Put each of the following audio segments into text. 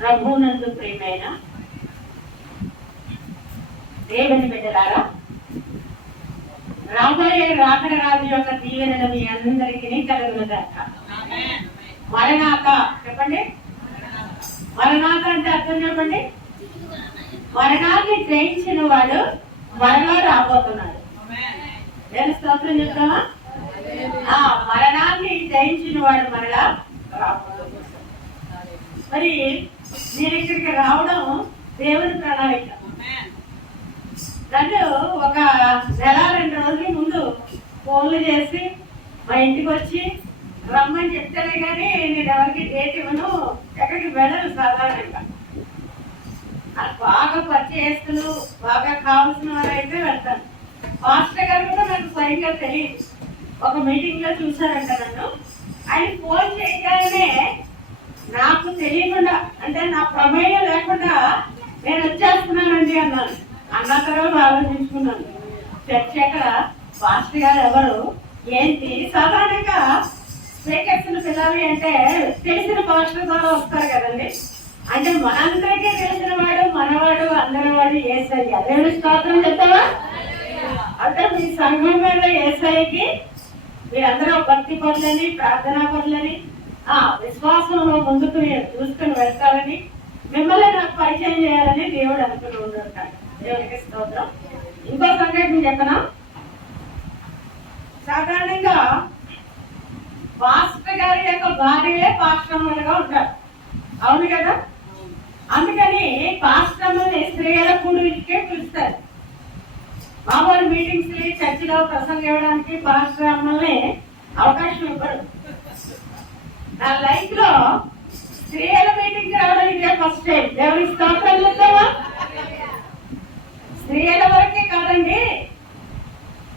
ప్రభువునందు ప్రియమైన దేవుని బిడ్డలారా, రాబోయే రాకడ రాజు యొక్క దీవెనలు మీ అందరికీ కలుగునుగాక. మరణాత చెప్పండి. మరణాత అంటే అర్థం చెప్పండి. మరణాన్ని జయించిన వాడు మరలా రాబోతున్నాడు. నేను స్తోత్రం చెప్తామా? మరణాన్ని జయించిన వాడు మరలా రాబోతున్నాడు. మరి నేను ఇక్కడికి రావడం దేవుని ప్రణాళిక. నన్ను ఒక నెల 2 రోజుల ముందు ఫోన్లు చేసి మా ఇంటికి వచ్చి రమ్మని చెప్తానే కానీ నేను ఎవరికి డేట్ ఇవ్వను, ఎక్కడికి వెళ్ళను. సాధారణంగా బాగా పరిచయస్తులు బాగా కావాల్సిన వారు అయితే వెళ్తాను. మాస్టర్ గారు కూడా నాకు స్వయంగా తెలియదు. ఒక మీటింగ్ లో చూసారంట నన్ను. ఆయన ఫోన్ చేయగానే నాకు తెలియకుండా, అంటే నా ప్రమేయం లేకుండా నేను వచ్చేస్తున్నానండి అన్నాను. అన్న తర్వాత ఆలోచించుకున్నాను, చర్చ ఎక్కడ, మాస్టర్ గారు ఎవరు, ఏంటి. సాధారణంగా స్పీకర్స్ పిల్లలు అంటే తెలిసిన మాస్టర్ ద్వారా వస్తారు కదండి. అంటే మనందరికీ తెలిసిన వాడు మనవాడు అందరి వాడు యేసయ్య. దేవుని స్తోత్రం చెప్తావా? అంటే మీ సంఘం మీద యేసయ్యకి మీరందరూ భక్తి పనులని, ప్రార్థనా పనులని, విశ్వాసంలో ముందుకు చూసుకుని వెళ్తారని, మిమ్మల్ని నాకు పరిచయం చేయాలని దేవుడు అనుకుని ఉంటాడు. దేవునికి స్తోత్రం. ఇంకో సంగతి చెప్పనా, సాధారణంగా పాస్టర్ గారి యొక్క భార్యే పాస్టర్లుగా ఉంటారు. అవును కదా? అందుకని పాస్టర్లని స్త్రీల కూడికే పిలుస్తారు. మామూలు మీటింగ్స్ చర్చిలో ప్రసంగం ఇవ్వడానికి పాస్టర్ అమ్మల్ని అవకాశం ఇవ్వరు. నా లైఫ్ లో స్త్రీల మీటింగ్ రావడం ఇదే ఫస్ట్ టైం. దేవుని స్తోత్రం చెప్తావా? స్త్రీల వరకే కాదండి,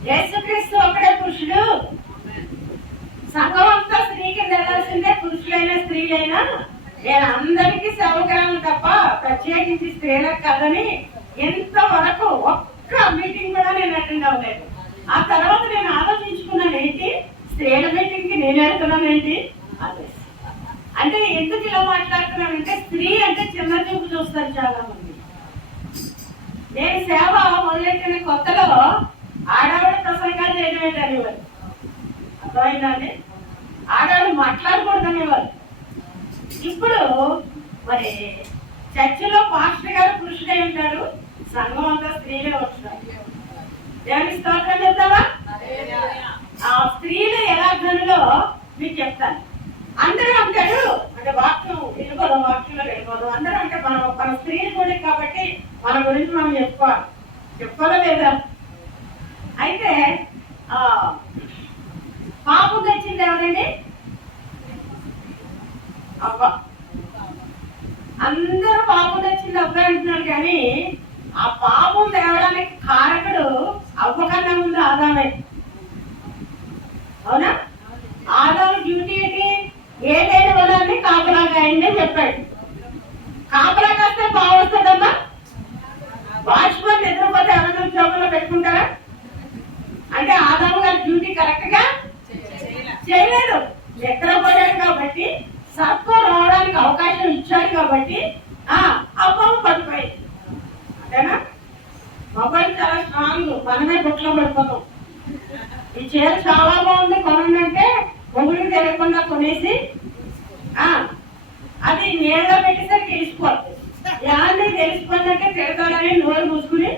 యేసుక్రీస్తు ఒకడే పురుషుడు. సంఘం అంతా స్త్రీకి వెళ్ళాల్సిందే, పురుషులైనా స్త్రీలైనా. నేను అందరికీ సేవకురాలు తప్ప ప్రత్యేకించి స్త్రీలకు కాదని ఎంతవరకు ఒక్క మీటింగ్ కూడా నేను అటెండ్ అవ్వలేదు. ఆ తర్వాత నేను ఆలోచించుకున్నాను, ఏంటి స్త్రీల మీటింగ్ కి నేను వెళ్తున్నాను ఏంటి. అదే అంటే ఎందుకు ఇలా మాట్లాడుతున్నానంటే, స్త్రీ అంటే చిన్న చూపు చూస్తారు చాలా మంది. నేను సేవ మొదలెట్టిన కొత్తలో ఆడవాళ్ళ ప్రసంగాలు చేయడం అనేవారు. అర్థమైందండి? ఆడవాళ్ళు మాట్లాడకూడదు అనేవారు. ఇప్పుడు మరి చర్చిలో పాస్టర్ గారు పురుషుడే ఉంటారు, సంఘం అంతా స్త్రీలే వస్తారు. దేవుని స్తోత్రం చెప్తావా? ఆ స్త్రీలు ఎలా ధనులో మీకు చెప్తాను. అందరూ అంటారు, అంటే వాక్యం వెళ్ళిపోదాం, వాక్యంలో వెళ్ళిపోదాం. అందరూ అంటే మన స్త్రీలు కూడా కాబట్టి మన గురించి మనం చెప్పుకోవాలా లేదా? అయితే పాపం తెచ్చింది ఎవరండి? అవ్వ. అందరూ పాపం తెచ్చింది అవ్వ అంటున్నారు, కానీ ఆ పాపం తేవడానికి కారకుడు అవ్వ కన్నా ముందు ఆదామే. అవునా? ఆదాము డ్యూటీ ఏంటి? ఏదైనా వలాన్ని కాపలా కాయండి అని చెప్పాడు. కాపలా కాస్తే పావు వస్తుందమ్మా. వాచ్మెన్ నిద్రపోతే ఎవరైనా ఉద్యోగంలో పెట్టుకుంటారా? అంటే ఆదాము గారి డ్యూటీ కరెక్ట్ గా చేయలేదు. నిద్రపోయాడు కాబట్టి, సర్పం రావడానికి అవకాశం ఇచ్చాడు కాబట్టి అవ్వము పడిపోయింది. అంతేనా? మొబైల్ చాలా స్ట్రాంగ్, మనమే బుట్లో పడిపోతాం. ఈ చీర చాలా బాగుంది కొనంటే మొగుడికి తెలియకుండా కొనేసి అది నీళ్ళలో పెట్టేసరికి తెలిసిపోతుంది. యాన్ని తెలిసిపోయిందంటే తిరగాలని నోరు మూసుకుని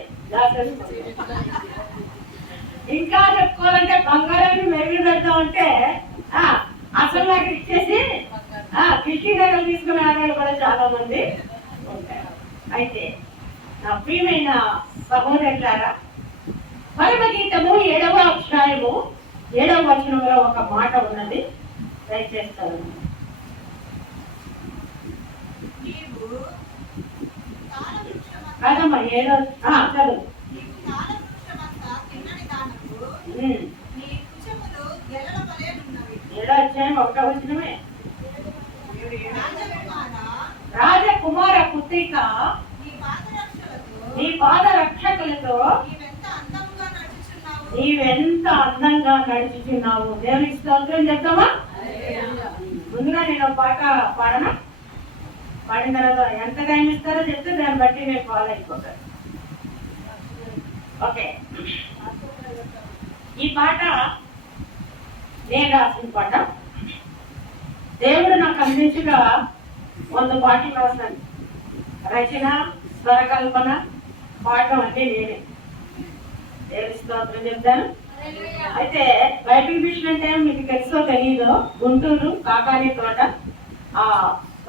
ఇంకా చెప్పుకోవాలంటే బంగారాన్ని మెరుగు పెడతామంటే అసలు నాకు ఇచ్చేసి కిటికీ దగ్గర తీసుకునే ఆడవాళ్ళు కూడా చాలా మంది ఉంటారు. అయితే నా ప్రియమైన సహోదరులారా, పరమగీతము 7వ అధ్యాయము 7వ వచనంలో ఒక మాట ఉన్నది, దయచేస్తారు. కాదమ్మా, 7వ చదువు. ఏడో అధ్యాయం 1వ వచనమే. రాజకుమార పుత్రిక, నీ పాద రక్షకులతో నీవెంత అందంగా నడుచుచున్నావు. దేవునికి స్తోత్రం చెప్తామా? ముందుగా నేను పాట పాడనా? పాడిన తర్వాత ఎంత టైం ఇస్తారో చెప్తే దాన్ని బట్టి నేను ఫాలో అయిపోతాను. ఓకే, ఈ పాట నేను రాసిన పాట. దేవుడు నాకు అందించిన 100 పాటలు రాశాను. రచన, స్వరకల్పన, పాఠం అంటే నేనే. దేవుడి స్తోత్రం చెప్తాను. అయితే బైబిల్ మిషన్ అంటే మీకు తెలుసో తెలీదో, గుంటూరు కాకాని తోట ఆ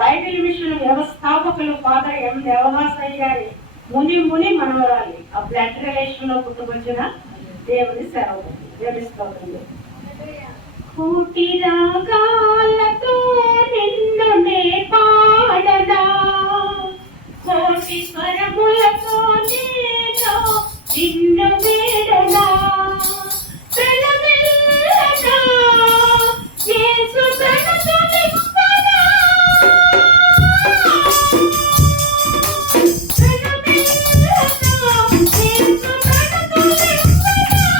బైబిల్ మిషన్ వ్యవస్థాపకులు ఫాదర్ ఎం దేవదాసయ్య గారి ముని మనవరాలి. ఆ బ్లడ్ రిలేషన్ లో పుట్టుకొచ్చిన దేవుని సేవకు. దేవుడి స్తోత్రం. కోటి రాగాలతో నిన్ను నే పాడనా, కోటి స్వరములతో నేను నిన్ను వేడనా, ప్రణమిల్లనా యేసు ప్రణతులింపనా, ప్రణమిల్లనా యేసు ప్రణతులింపనా.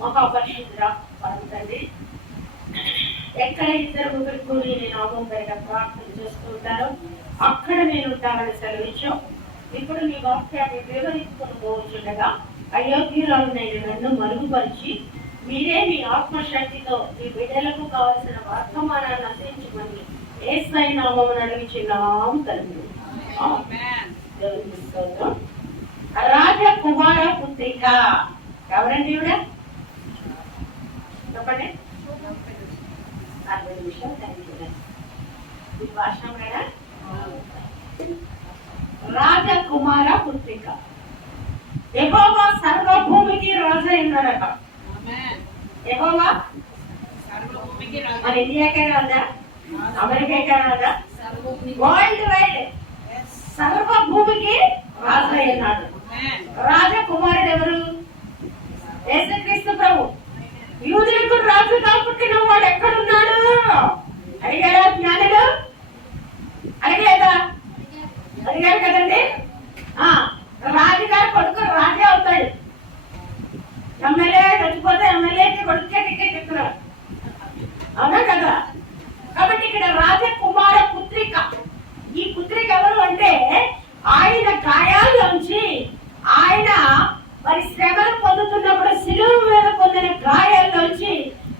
మహాపరిశుద్ధుడా పరమ తండ్రి, ఎక్కడ ఇద్దరు ముగ్గురు కూడి నేను నామం పేరిట ప్రార్థన చేస్తూ ఉంటారో అక్కడ నేను ఉంటానని సెలవించాం. ఇప్పుడు నీ వాక్యాన్ని వివరించుకుని పోవచ్చుండగా అయోగ్యురాలునైన నన్ను మరుగుపరిచి మీరే మీ ఆత్మశక్తితో మీ బిడ్డలకు కావలసిన వర్తమానాన్ని అందించమని యేసయ్య నామమున అడుగుచున్నాము తండ్రి. రాజకుమార పుత్రిక ఎవరండి ఇవిడ? చెప్పండి. 40 నిమిషాలు భాష. రాజకుమార పుత్రిక. యెహోవా సర్వభూమికి రాజు అయినాడట. యెహోవా మన ఇండియాకే రాజా, అమెరికాకే రాజా, వరల్డ్ వైడ్ సర్వభూమికి రాజు అయినాడు. రాజకుమారుడు ఎవరు? యేసుక్రీస్తు ప్రభు. యూదులకు రాజుగా పుట్టిన వాడు ఎక్కడున్నాడు అడిగారా జ్ఞానులు? అడిగేదా? అడిగారు కదండి. రాజుగారి కొడుకు రాజే అవుతాడు. ఎమ్మెల్యే చచ్చిపోతే ఎమ్మెల్యేకి కొడుకే టికెట్ ఇస్తున్నారు, అవునా కదా? కాబట్టి ఇక్కడ రాజకుమార పుత్రిక. ఈ పుత్రిక ఎవరు అంటే ఆయన గాయాల్లోంచి, ఆయన మరి శ్రమలు పొందుతున్నప్పుడు శిలువ మీద పొందిన గాయాల్లోంచి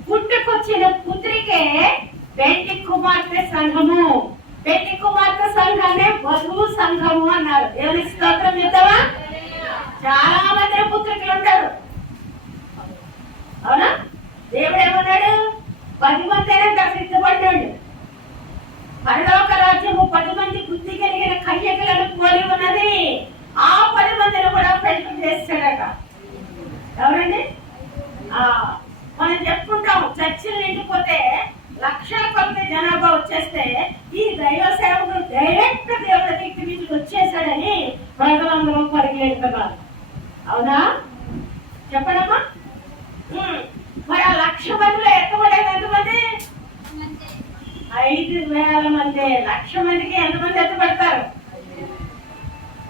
పుట్టుకొచ్చిన పుత్రికే పెళ్లి కుమార్తె సంఘము. పెళ్లి కుమార్తె సంఘాన్ని వధువు సంఘము అన్నారు. దేవునికి స్తోత్రం చెప్తావా? చాలా మంది పుత్రికలు ఉంటారు, అవునా? దేవుడు ఏమన్నాడు? 10 మంది అయినా సిద్ధపడ్డాడు. పరలోక రాజ్యము 10 మంది బుద్ధి కలిగిన కన్యకలను పోలి ఉన్నది. ఆ 10 మందిని కూడా పెళ్లి చేస్తాడట. ఎవరండి? మనం చెప్పుకుంటాం, చర్చిలు నిండిపోతే లక్షల కొద్ది జనాభా వచ్చేస్తే ఈ దైవ సేవకుడు డైరెక్ట్ దేవుడి దగ్గర నుంచి వచ్చేసాడని ప్రజలందరూ పరిగెడుతున్నారు, అవునా? చెప్పడమ్మా. మరి ఆ 1,00,000 మందిలో ఎత్తబడేది ఎంతమంది? 5,000 మంది. 1,00,000 మందికి ఎంతమంది ఎత్తబడతారు?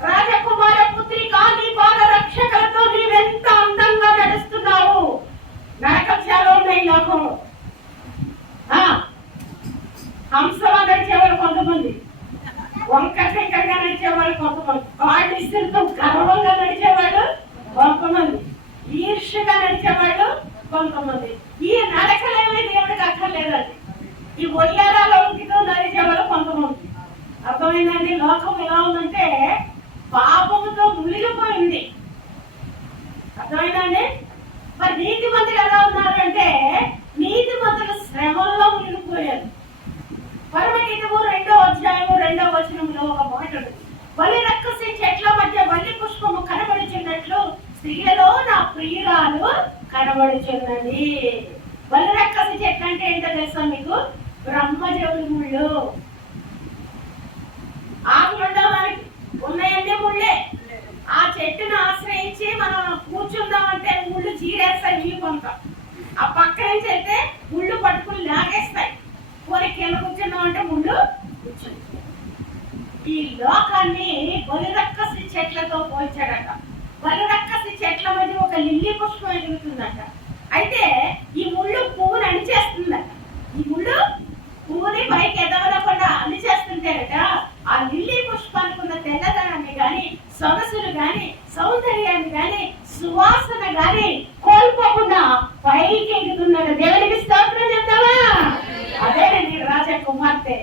రాజకుమార పుత్రిక, నీ పాద రక్షకులతో నీవెంత అందంగా నడుస్తున్నావు. నరకశాలో ఉన్నాయి లోకంలో. హంసలా నడిచేవాళ్ళు కొంతమంది, వంకటంగా నడిచేవాళ్ళు కొంతమంది, కాళ్ళు ఇస్తులతో గర్వంగా నడిచేవాళ్ళు కొంతమంది, ఈర్ష్యగా నడిచేవాళ్ళు కొంతమంది. ఈ నడకలేమి దేవుడికి అక్కర్లేదండి. ఈ ఒయ్యారాలో నడిచేవాళ్ళు కొంతమంది. అర్థమైందండి? లోకం ఎలా ఉందంటే పాపముతో మునిగిపోయింది. అర్థమైందండి? మరి నీతి మంత్రులు ఎలా ఉన్నారంటే నీతి మంత్రులు శ్రమల్లో మునిగిపోయారు. పరమగీతము 2వ అధ్యాయము 2వ వచనంలో ఒక మాట ఉంది. వల్లి రక్కసి చెట్ల మధ్య వల్లి పుష్పము కనబడుచున్నట్లు స్త్రీలలో నా ప్రియురాలు కనబడుచున్నది. వల్లి రక్కసి చెట్లు అంటే ఏంటో తెలుసా మీకు? బ్రహ్మజవుడి ముళ్ళు. ఆకులుండవు మనకి, ఉన్నాయండి ముళ్ళే. ఆ చెట్టును ఆశ్రయించి మనం కూర్చుందామంటే ముళ్ళు చీరేస్తాయి మీ కొంత. ఆ పక్క నుంచి అయితే ముళ్ళు పట్టుకుని లాగేస్తాయి. పోనీ కింద కూర్చున్నామంటే ముళ్ళు కూర్చుంది. ఈ లోకాన్ని బలిరక్కసి చెట్లతో పోల్చాడట. బలిరక్కసి చెట్ల మధ్య ఒక లిల్లీ పుష్పం ఎదుగుతుందట. అయితే ఈ ముళ్ళు పువ్వుని అణిచేస్తుందట. ఈ ముళ్ళు పువ్వుని పైకి ఎదవలకుండా అణిచేస్తుంటేనట ఆ లిల్లీ పుష్పానికి ఉన్న తెల్లదనాన్ని గాని, సొగసులు గాని, సౌందర్యాన్ని గాని, సువాసన గాని కోల్పోకుండా పైకి ఎగుతున్నాడు. దేవునికి స్తోత్రం చెప్తావా? అదేనండి రాజకుమార్తె,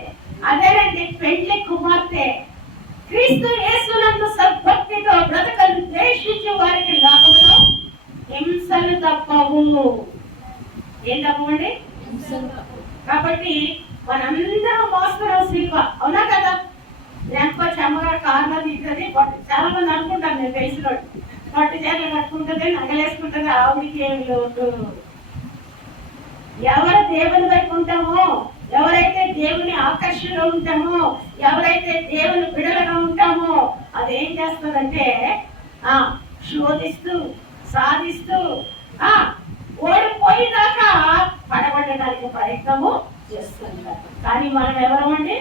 అదేనండి పెళ్లి కుమార్తె. క్రీస్తు యేసునందు సద్భక్తితో బ్రతకను ద్వేషించే వారికి లోకంలో హింసలు తప్పవు. ఏం తప్పండి? కాబట్టి మనందరం మోస్తున్నాం శిల్ప, అవునా కదా? ఎంతో చెమ్మగా కార్లో తీస్తుంది. చాలా మంది అనుకుంటాను, నేను తెలిసిన పట్టు చీరలు కట్టుకుంటుంది, నగలేసుకుంటుంది, ఆవిడికి ఏమి లోటు. ఎవరు దేవుని వైపు ఉంటామో, ఎవరైతే దేవుని ఆకర్షణలో ఉంటామో, ఎవరైతే దేవుని బిడలుగా ఉంటామో అదేం చేస్తుందంటే శోధిస్తూ సాధిస్తూ ఓడిపోయేదాకా పడగొట్టడానికి ప్రయత్నము చేస్తుంటారు. కానీ మనం ఎవరమండి?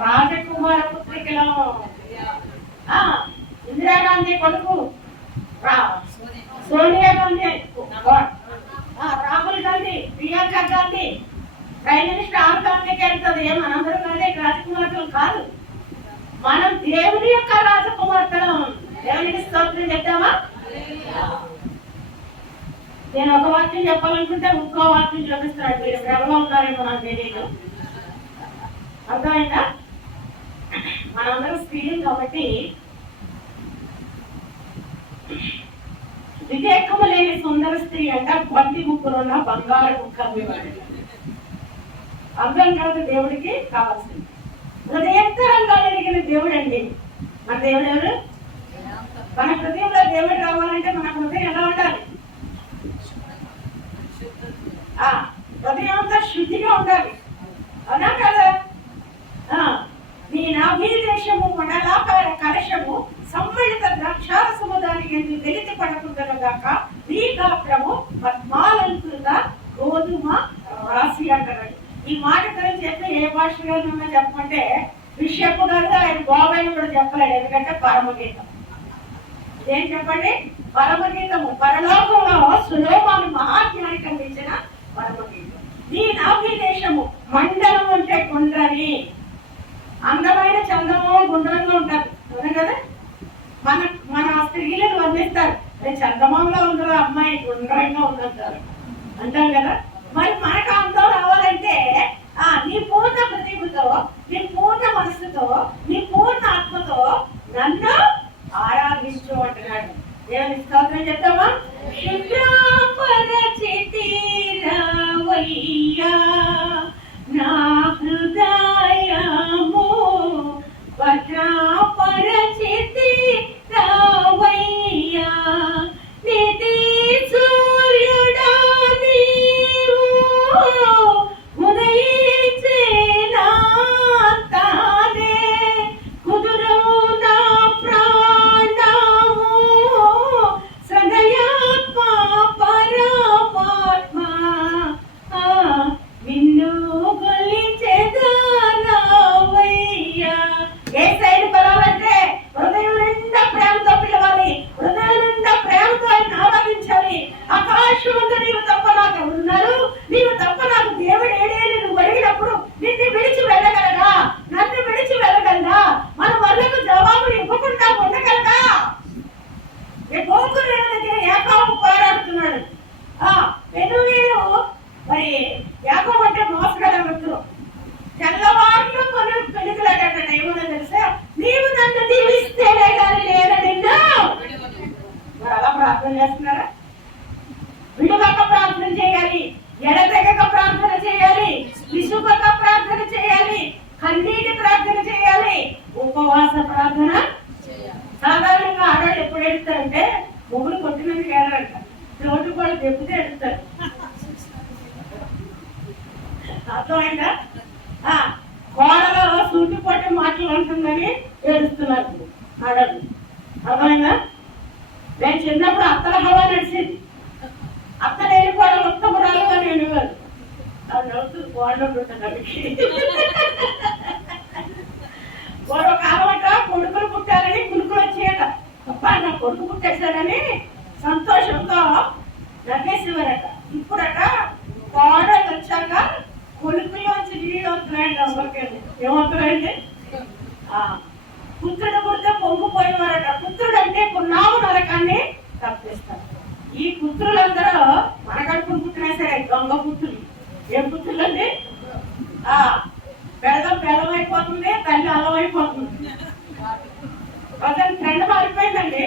రాజకుమార పుత్రికలో. ఇందిరాగాంధీ కొడుకు, సోనియా గాంధీ వెళ్తుంది, ప్రియాంక గాంధీ ప్రైమ్ మినిస్టర్ ఆమెకి వెళ్తుంది. మనందరం కాదే రాజకుమార్తెలు కాదు, మనం దేవుని యొక్క రాజకుమార్తెలం. దేవునికి స్తోత్రం చెప్తామా? నేను ఒక వాక్యం చెప్పాలనుకుంటే ఇంకో వాక్యం చూపిస్తున్నాడు. మీరు శ్రమలో ఉన్నారేమో నాకు తెలియదు. అర్థమైందా? మనందరం స్త్రీలు కాబట్టి వివేకము లేని సుందర స్త్రీ అంట బంతి ముక్కులున్న బంగారు ముక్క అమ్మేవాడు. అర్థం కాదు దేవుడికి కావాల్సింది. హృదయంతరంగా ఎరిగిన దేవుడు అండి మన దేవుడు. ఎవరు? మన హృదయంలో దేవుడు రావాలంటే మన హృదయం ఎలా ఉండాలి? హృదయం అంతా శుద్ధిగా ఉండాలి. అవునా కదా? నీ నాభీదేశము మండలాకార కలశము సమ్మిళిత ద్రాక్షారసము దానికి ఎందుకు వెలితి పడకుండాక నీ గాత్రము పద్మాలంకృత గోధుమ రాశి అంటారు. ఈ మాట గురించి చెప్పి ఏ భాష గారు చెప్పమంటే బిషప్ గారు ఆయన బాబాయ్ కూడా చెప్పలేడు. ఎందుకంటే పరమగీతం. ఏం చెప్పండి? పరమగీతము. పరలోకంలో సులోమాను మహాజ్ఞానికి అందించిన పరమగీతం. నీ నాభీదేశము మండలం అంటే గుండ్రని, అందమైన చందము గుండ్రంగా ఉంటారు. అవునా కదా? మన స్త్రీలను వర్ణిస్తారు, చందమంలో ఉందో అమ్మాయి గుండ్రంగా ఉందంటారు అంటాం కదా. మరి మనకు అందం రావాలంటే నీ పూర్ణ హృదయంతో, నీ పూర్ణ మనస్సుతో, నీ పూర్ణ ఆత్మతో నన్ను ఆరాధించు అంటున్నాడు. దేవుని స్తోత్రం చెప్తామా? నా హృదయము భద్రపరచితి రావయ్యా, నిధి సూర్యుడా నీవు ఉదయించేనా తానే కుదురు నా ప్రాణము సదయాత్మ పరమాత్మ నిన్ను గొలిచెదరావయ్యా. ఏ సైడ్ పరాలంటే హృదయం నిండా ప్రేమతో పిలవాలి, హృదయం నిండా ప్రేమతో ఆయన ఆరాధించాలి. ఆకాశమంతా నీవు తప్ప నాకు ఉన్నారు, నీవు తప్ప నాకు దేవుడు ఏడేని నువ్వు అడిగినప్పుడు నిన్ను విడిచి వెళ్ళగలగా, నన్ను విడిచి వెళ్ళగలగా, మన వల్లకు జవాబులు ఇవ్వకుండా ఉండగలగా. ఏ గోకుల దగ్గర యాకోబు పోరాడుతున్నాడు. పెనువీలు మరి యాకోబు అంటే మోసగల వ్యక్తులు. తెల్లవారులు కొన్ని పెళ్లికలాట ఏమన్నా తెలుసా? నీవు నన్ను దీవిస్తేనే కానీ లేదా నిన్ను. మరి అలా ప్రార్థన చేస్తున్నారా? విడువక ప్రార్థన చేయాలి, ఎడతెగక ప్రార్థన చేయాలి, విసుగక ప్రార్థన చేయాలి, కన్నీటి ప్రార్థన చేయాలి, ఉపవాస ప్రార్థన. సాధారణంగా ఆడవాళ్ళు ఎప్పుడు ఎడుతారంటే మొగుడు కొట్టినందుకు ఏడారంట, చోటు కూడా చెప్తే ఎడుతారు. అర్థమైందా? కోడలో సూటిపోటి మాటలు అంటుందని ఏడుస్తున్నారు ఆడవాళ్ళు. అర్థమైందా? నేను చిన్నప్పుడు అత్తల హవా నడిచింది. అత్త లేని కోడలు ఉత్తమురాలు అని అనేవారు. అది నవ్వుతుంది కోడలు ఉంటుంది. పూర్వకాలం అట కొడుకులు పుట్టారని కులుకులు వచ్చేయట. అబ్బా నా కొడుకు పుట్టేశాడని సంతోషంతో నవ్వేసేవారట. ఇప్పుడట కోడలు వచ్చాక కొడుకులోంచి నీళ్ళు వస్తున్నాయండి. అందరికీ ఏమవుతున్నాయండి? పుత్రుడు పుడితే పొంగిపోయేవారట. పుత్రుడు అంటే పున్నాము నరకాన్ని తప్పిస్తారు. ఈ పుత్రులందరూ మన కడుపును పుట్టినా సరే దొంగ పుత్రులు. ఏం పుత్రులు అండి? బెల్లం బెల్లం అయిపోతుంది, తల్లి అల్లం అయిపోతుంది. అతని ట్రెండ్ మారిపోయిందండి.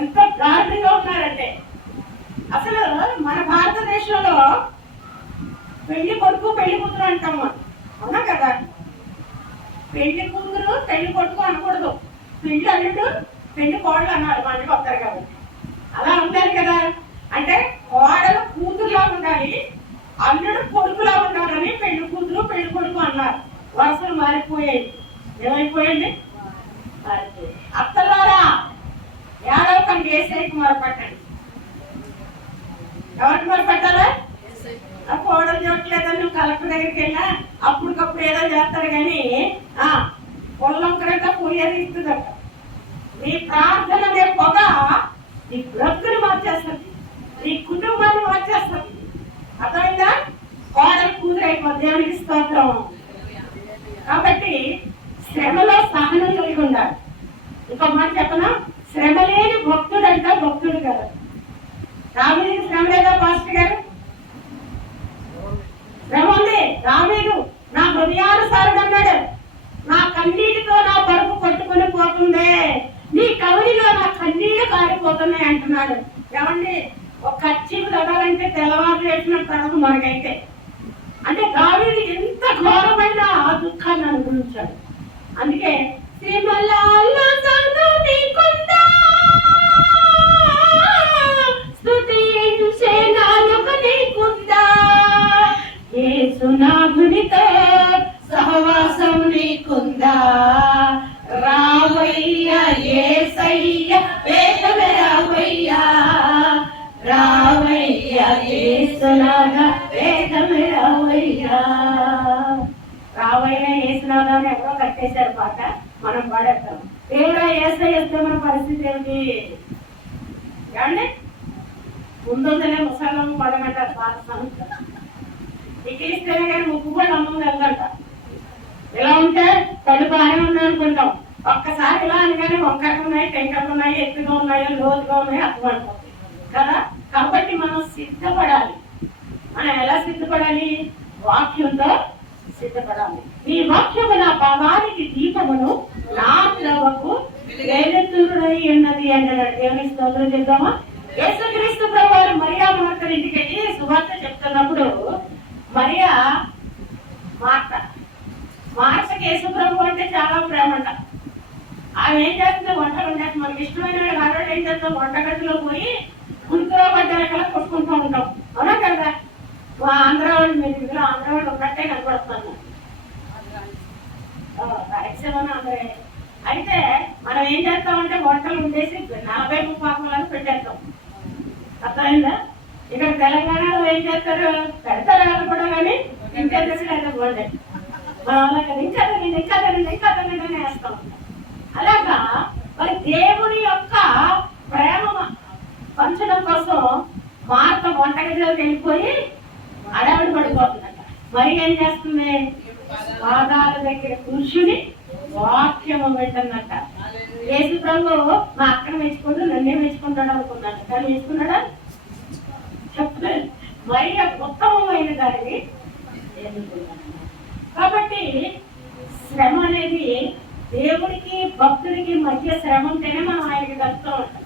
ఎంత దారుణంగా ఉన్నారంటే అసలు మన భారతదేశంలో పెళ్లి కొడుకు పెళ్లి కూతురు అంటాం మనం. అవునా కదా? పెళ్లి కూతురు పెళ్లి కొడుకు అనకూడదు, పెళ్లి అల్లుడు పెళ్లి కోడలు అన్నారు. మంది వస్తారు కాబట్టి అలా ఉండాలి కదా. అంటే కోడలు కూతురులా ఉండాలి, అల్లుడు కొడుకులా ఉండాలని పెళ్లి కూతురు పెళ్లి కొడుకు అన్నారు. వరుసలు మారిపోయాయి. ఏమైపోయండి? మారిపోయాయి. అత్తలారా ఏడవకండి, ఏసైకి మొరపెట్టండి. ఎవరికి మొరపెట్టాలా? కోడలు చూడలేదని నువ్వు కలెక్టర్ దగ్గరికి వెళ్ళా అప్పటికప్పుడు ఏదో చేస్తారు కానీ పొల్లంకరంగా పోయేది ఇస్తుందట. నీ ప్రార్థన పొగ నీ బ్రతుకుని మార్చేస్తుంది, నీ కుటుంబాన్ని మార్చేస్తుంది. దేవునికి స్తోత్రం. కాబట్టి శ్రమలో సహనం కలిగి ఉండాలి. ఇంకో మాట చెప్పనా, శ్రమ లేని భక్తుడు అంట భక్తుడు కదా. దావీదుకి శ్రమ లేదా పాస్టర్ గారు? శ్రమ ఉంది. దావీదు నా హృదయానుసారుడు అన్నాడు, నా కన్నీటితో నా పరుపు కొట్టుకుని పోతుందే, నీ కవలిలో నా కన్నీళ్లు కారిపోతున్నాయి అంటున్నాడు. ఏమండి, ఒక ఖర్చీపు తగ్గాలంటే తెల్లవారు వేసిన తర్వాత మనకైతే అంటే దావీదు ఎంత ఘోరమైన ఆ దుఃఖాన్ని అనుభవించాడు. అందుకే యేసునాథునితో సహవాసం నీకుందా, రావయ్యా యేసయ్య వేగమే రావయ్యా, రావయ్యా యేసునాథ వేగమే రావయ్యా. రావయ్యా యేసునాథ అని ఎక్కడో కట్టేశారు పాట, మనం పాడేస్తాం. దేవుడా యేసయ్య వస్తే మన పరిస్థితి ఏమిటి? ఏమండి, ముందునే ముసలం పడమంటారు పాట సంస్థ. ఇక్కడిస్తేనే కానీ ముక్కు కూడా అమ్మం కలగంట. ఇలా ఉంటే కళ్ళు బాగానే ఉన్నాయి అనుకుంటాం, ఒక్కసారి ఇలా అనగానే వంకరలు ఉన్నాయి, టెంకర్లు ఉన్నాయి, ఎత్తుగా ఉన్నాయో లోతుగా ఉన్నాయో అర్థమవుతుంది కదా. కాబట్టి మనం సిద్ధపడాలి. మనం ఎలా సిద్ధపడాలి? వాక్యంతో సిద్ధపడాలి. ఈ వాక్యము నా పాదానికి దీపమును, నా త్రోవకు వెలుతురునై ఉన్నది అన్నాడు. దేవుని స్తోత్రం చేద్దామా. యేసుక్రీస్తు ప్రభువు మరియా మార్త ఇంటికి వెళ్ళి సువార్త చెప్తున్నప్పుడు మరియా మార్తకి యేసు ప్రభు అంటే చాలా ప్రేమ అంట. ఆమె ఏం చేస్తుంది? వంటలు ఉండేది. మనకి ఇష్టమైన ఆడవాళ్ళు ఏం చేస్తాం? వంటగదిలో పోయి ఉనికిలో పడ్డాకలా కొట్టుకుంటూ ఉంటాం, అవునా కదా. ఆంధ్ర వాళ్ళు, మీరు ఇందులో ఆంధ్ర వాళ్ళు ఉన్నట్టే కనపడుతున్నాను. ఆంధ్ర అయితే మనం ఏం చేస్తామంటే వంటలు ఉండేసి 40 పాకములను పెట్టేస్తాం, అర్థమైందా. ఇక్కడ తెలంగాణలో ఏం చేస్తారు? పెడతారు కూడా, కానీ ఇంకేసి లేకపోండి ఇంకా వేస్తాం. అలాగా మరి దేవుని యొక్క ప్రేమ పంచడం కోసం మార్త వంటగదిలోకి వెళ్ళిపోయి అడవిడి పడిపోతుందట. మరి ఏం చేస్తుంది? పాదాల దగ్గర కూర్చుని వాక్యము పెట్టన్నట. యేసు ప్రభు మా అక్కను మెచ్చుకుంటూ నన్నే మెచ్చుకుంటాడు అనుకున్నాను, కానీ మెచ్చుకున్నాడా? చెప్పలేదు. మరి ఉత్తమమైన దానిని ఎన్నుకున్నాడు. కాబట్టి శ్రమ అనేది దేవుడికి భక్తుడికి మధ్య శ్రమ ఉంటేనే మనం ఆయనకి దక్కుతూ ఉంటాం.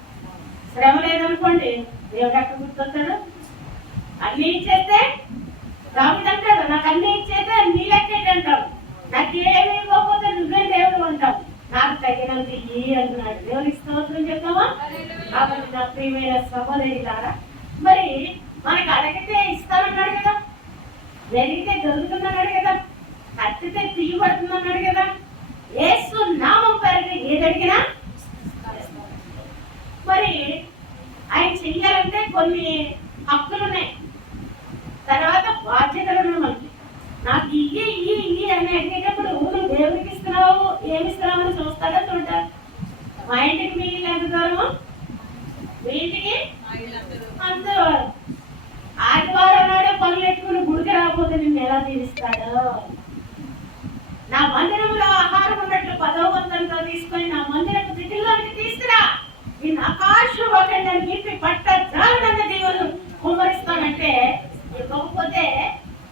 శ్రమ లేదనుకోండి, దేవుడు ఎక్కడ గుర్తొస్తాడు? అన్ని ఇచ్చేస్తే దావిదు అంటాడు, నాకు అన్ని ఇచ్చేస్తే నీ లెక్కేటి అంటాడు, నాకు ఏమి ఇవ్వకపోతే నువ్వే దేవుడు అంటావు, నాకు తగినంత ఇయ్యి అంటున్నాడు. దేవునికి స్తోత్రం చెప్తామా. కాబట్టి నా ప్రియమైన సహోదరులారా, మరి మనకి అడిగితే ఇస్తానన్నాడు కదా, జరిగితే దొరుకుతుందన్నాడు కదా, కట్టితే తీయబడుతుందన్నాడు కదా. యేసు నామం పేరుతో ఏదడిగినా మరి ఆయన చెయ్యాలంటే కొన్ని హక్కులు ఉన్నాయి, తర్వాత బాధ్యతలు ఉన్నాయి మనకి. నాకు ఇయ్యి అని అడిగేటప్పుడు నువ్వు దేవుడికి ఇస్తున్నావు, ఏమిస్తున్నావు అని చూస్తాడా చూడటా? మా ఇంటికి మీ ఇల్లు ఎంత దూరము? మీ ఇంటికి అంత దూరం. ఆదివారం నాడే పనులు ఎట్టుకుని గుడికి రాకపోతే నిన్ను ఎలా తీరుస్తాడు? నా మందిరంలో ఆహారం ఉన్నట్లు 10వ వంతంతో తీసుకొని నా మందిరపు దిగుల్లోకి తీసుకురా, ఈ ఆకాశం ఒకటి చెప్పి పట్ట జాలన్న దేవుడు కుమ్మరిస్తానంటే ఇవ్వకపోతే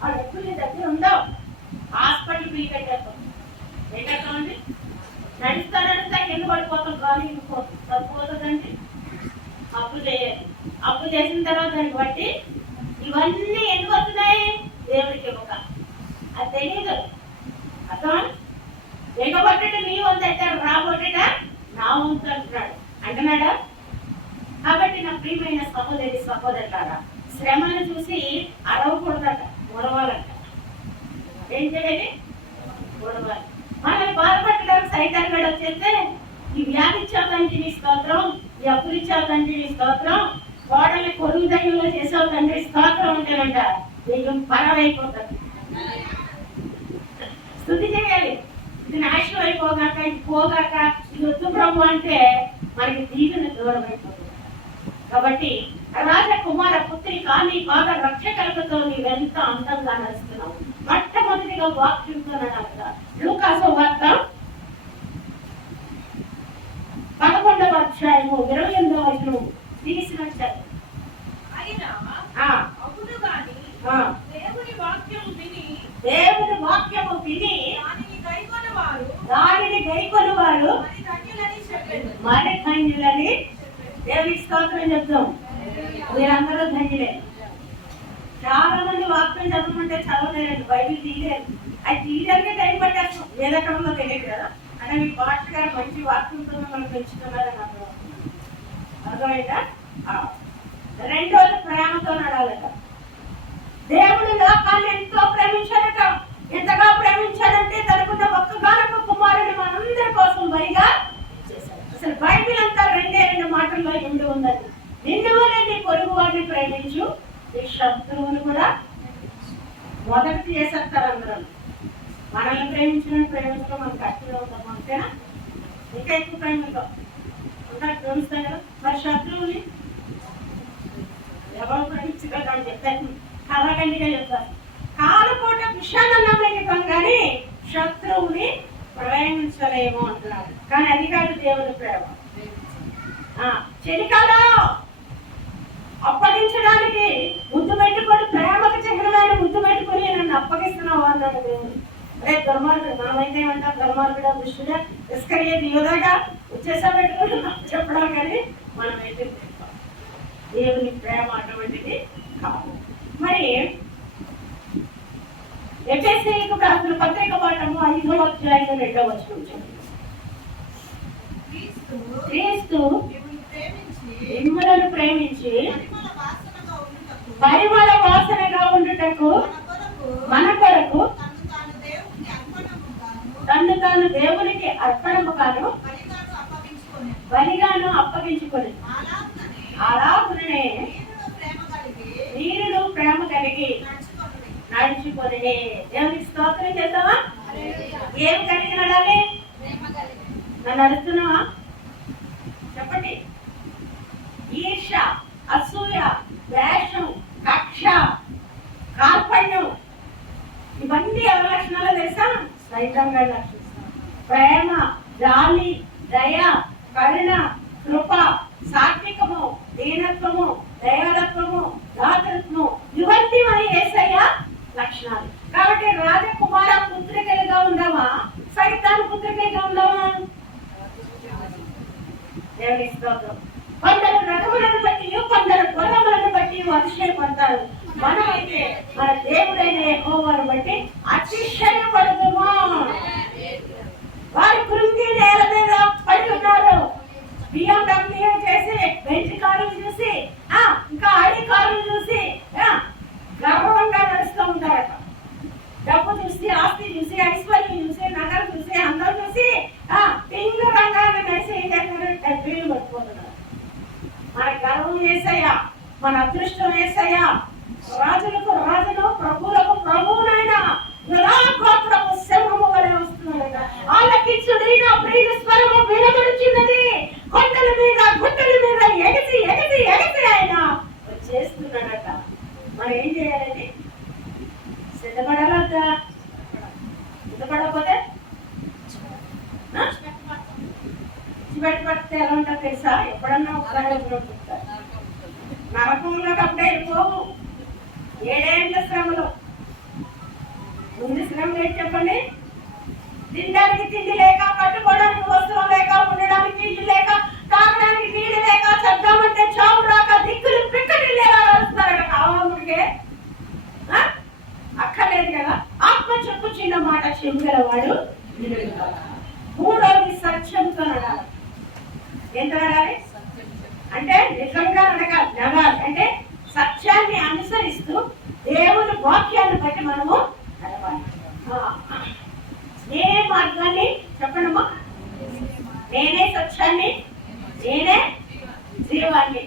వాళ్ళు ఎక్కువ నీ దగ్గర ఉండవు. హాస్పిటల్ బిల్ కట్టేస్తాం, ఏంటండి నడుస్తా కింద పడిపోతాం, కానీ తగ్గిపోతుందండి. అప్పు చేయాలి. అప్పు చేసిన తర్వాత దాన్ని బట్టి ఇవన్నీ ఎందుకు వస్తున్నాయి? దేవుడికి ఒక అది తెలియదు. అర్థమా? ఎగబట్టట నీ వంతు అంటాడు, రాబోటట నా వంతు అంటున్నాడు అంటున్నాడా? కాబట్టి నా ప్రియమైన సహోదరి సహోదరులారా, శ్రమను చూసి అరవకూడదట, ముడవాలంట. ఏం చేయాలి? ముడవాలి. మనల్ని బాధపట్టడానికి సైతాన్ గడ వచ్చేస్తే ఈ వ్యాధి ఇచ్చావుతంటే నీ స్తోత్రం, ఈ అప్పులు ఇచ్చావుతంటే నీ స్తోత్రం, కోడల్ని కొడుకు దగ్గరలో చేసావుతంటే స్తోత్రం ఉంటేనంట నీకు పరమైపోతుంది. స్తుతి చేయాలి. ఇది నాశనం అయిపోగాక, ఇది పోగాక, ఇది వద్దు ప్రభు అంటే మనకి దీవెన దూరం అయిపోతుంది. కాబట్టి రాజకుమార పుత్రి కానీ బాగా రక్షకలతో నీవెంత అందంగా నడుస్తున్నావు. మొట్టమొదటిగా వాక్యంతో నడాలి. లూకాసు వార్త 11వ అధ్యాయము 28వ వచనం తీసినట్టు దేవుని వాక్యము విని దానిని గైకొను వారు మరి ధన్యులని దేవుని స్తోత్రం చెప్తాం. మీరందరూ ధన్యులే. చాలా మంది వాక్యం చదవమంటే చదవలేరు, బైబిల్ తీయలేరు. అది తీయడానికి టైం పట్టేస్తాం, ఏదెక్కడంలో తెలియదు కదా. అంటే మీ పాస్టర్ గారు మంచి వాక్యంతో మనం పెంచుతున్నారని అర్థమైందా? రెండోది ప్రేమతో నడాలట. దేవుడు లోకాన్ని ఎంతో ప్రేమించాడట. ఎంతగా ప్రేమించాడంటే తనకున్న ఒక్కగానొక్క కుమారుడు మనందరి కోసం బలిగా చేశాడు. అసలు బైబిల్ అంతా రెండు మాటల్లో ఎండి ఉందండి. నిన్ను వల్ల నీ పొరుగు వారిని ప్రేమించు, నీ శత్రువుని కూడా. మొదటి చేసేస్తారు అందరం. మనల్ని ప్రేమించడం మనకు కష్టంగా ఉంటాం అంతేనా? ఇంకా ఎక్కువ ప్రేమతో ఉంటా ప్రేమిస్తాం కదా. మరి శత్రువుని ఎవరు ప్రేమించగలరని చెప్తాను, కలగండిగా చెప్తారు. కాలపోట విషయాన్ని నమ్మకం కానీ శత్రువుని ప్రేమించలేము అంటున్నారు. కానీ అది కాదు దేవుని ప్రేమ. చెలికాలో అప్పగించడానికి ముద్దు పెట్టుకొని, ప్రేమకు చిహ్నమైన ముద్దు పెట్టుకొని నన్ను అప్పగిస్తున్నావు అన్నాడు దేవుడు. అరే దుర్మార్గుడు, మనమైతే ఏమంటాం, దుర్మార్గుడు దృష్టిగా ఇస్కరియోతు యూదాగా ఉచ్చేసా పెట్టుకుని చెప్పడం, కానీ మనమైతే దేవుని ప్రేమ అటువంటిది కాదు. మరి ఎఫెసీయులకు రాసిన పత్రిక పాఠము 5వ అధ్యాయం 2వ వచనం. క్రీస్తు మిమ్ములను ప్రేమించి పరిమళ వాసనగా ఉండుటకు మన కొరకు తన్ను తాను దేవునికి అర్పణముగాను బలిగాను అప్పగించుకొని అలాగునే వీరుడు ప్రేమ కలిగి నడుచుకొని. దేవునికి స్తోత్రం చేద్దామా? ఏం కలిగి నడాలి? నన్ను నడుస్తున్నావా? చెప్పండి. ఈర్ష, అసూయ, ద్వేషం, కక్ష, కార్పణ్యం, ఇవన్నీ ఎవరి లక్షణాలు తెలుసా? సైతంగా లక్షిస్తాం. ప్రేమ, జాలి, దయ, కరుణ, కృప, సాత్వికము, దీనత్వము, దయాలత్వము, దాతృత్వము, ఇవన్నీ మన యేసయ్య లక్షణాలు. కాబట్టి రాజకుమార పుత్రికలుగా ఉందామా, సైతాన్ పుత్రికలుగా ఉందామా? దేవుని స్తోత్రం. కొందరు రకములను బట్టి, కొందరు గుణములను బట్టి అతిశయపడతారు. మనమైతే మన దేవుడైన యెహోవాను బట్టి అతిశయపడదుమా. వారి కృంగి నేల మీద పడి ఉన్నారు. BMW చేసి, బెంచ్ కారులు చూసి, ఇంకా ఆడి కారులు చూసి గర్వంగా నడుస్తూ ఉంటారట. డబ్బు చూసి, ఆస్తి చూసి, ఐశ్వర్యం చూసి, నగలు చూసి, అందరూ చూసి పింగ రంగాన్ని నడిచి ఏం చేస్తున్నారు? డబ్బీలు పట్టుకుంటున్నారు. మన గర్వం యేసయ్యా, మన అదృష్టం యేసయ్యా. రాజులకు రాజును, ప్రభువులకు ప్రభువునైనా గోత్రపు సింహము వలె వస్తున్నాడట. ఆలకించుడి, నా ప్రియుల స్వరము వినబడుచున్నది. కొండల మీద, గుట్టల మీద ఎగసి ఎగసి ఎగసి ఆయన చేస్తున్నాడట. మరి ఏం చేయాలండి? సిద్ధపడాలద్దా? సిద్ధపడకపోతే పడితే ఎలా ఉంటుంది తెలుసా? ఎప్పుడన్నా ఒకసారి చెప్తారు, నరకంలోకి అప్పుడే వెళ్ళిపోవు. 7 ఏళ్ల శ్రమలు. ముందు శ్రమలు ఏంటి చెప్పండి? తినడానికి తిండి లేక, కట్టుకోవడానికి వస్తువులు లేక, ఉండడానికి ఇల్లు లేక, తాగడానికి నీళ్ళు లేక, చద్దామంటే చావు రాక, దిక్కులు పిక్కటి లేక వస్తున్నారట. కావాలకే అక్కర్లేదు కదా. ఆత్మ చెప్పు చిన్న మాట చెంగలవాడు. మూడోది సత్యంతో నడాలి. ఎంత నడాలి అంటే నిజంగా నడగాలి. అంటే సత్యాన్ని అనుసరిస్తూ దేవుని వాక్యాన్ని బట్టి మనము నడవాలి. నేనే మార్గాన్ని చెప్పండమ్మా, నేనే సత్యాన్ని, నేనే జీవాన్ని.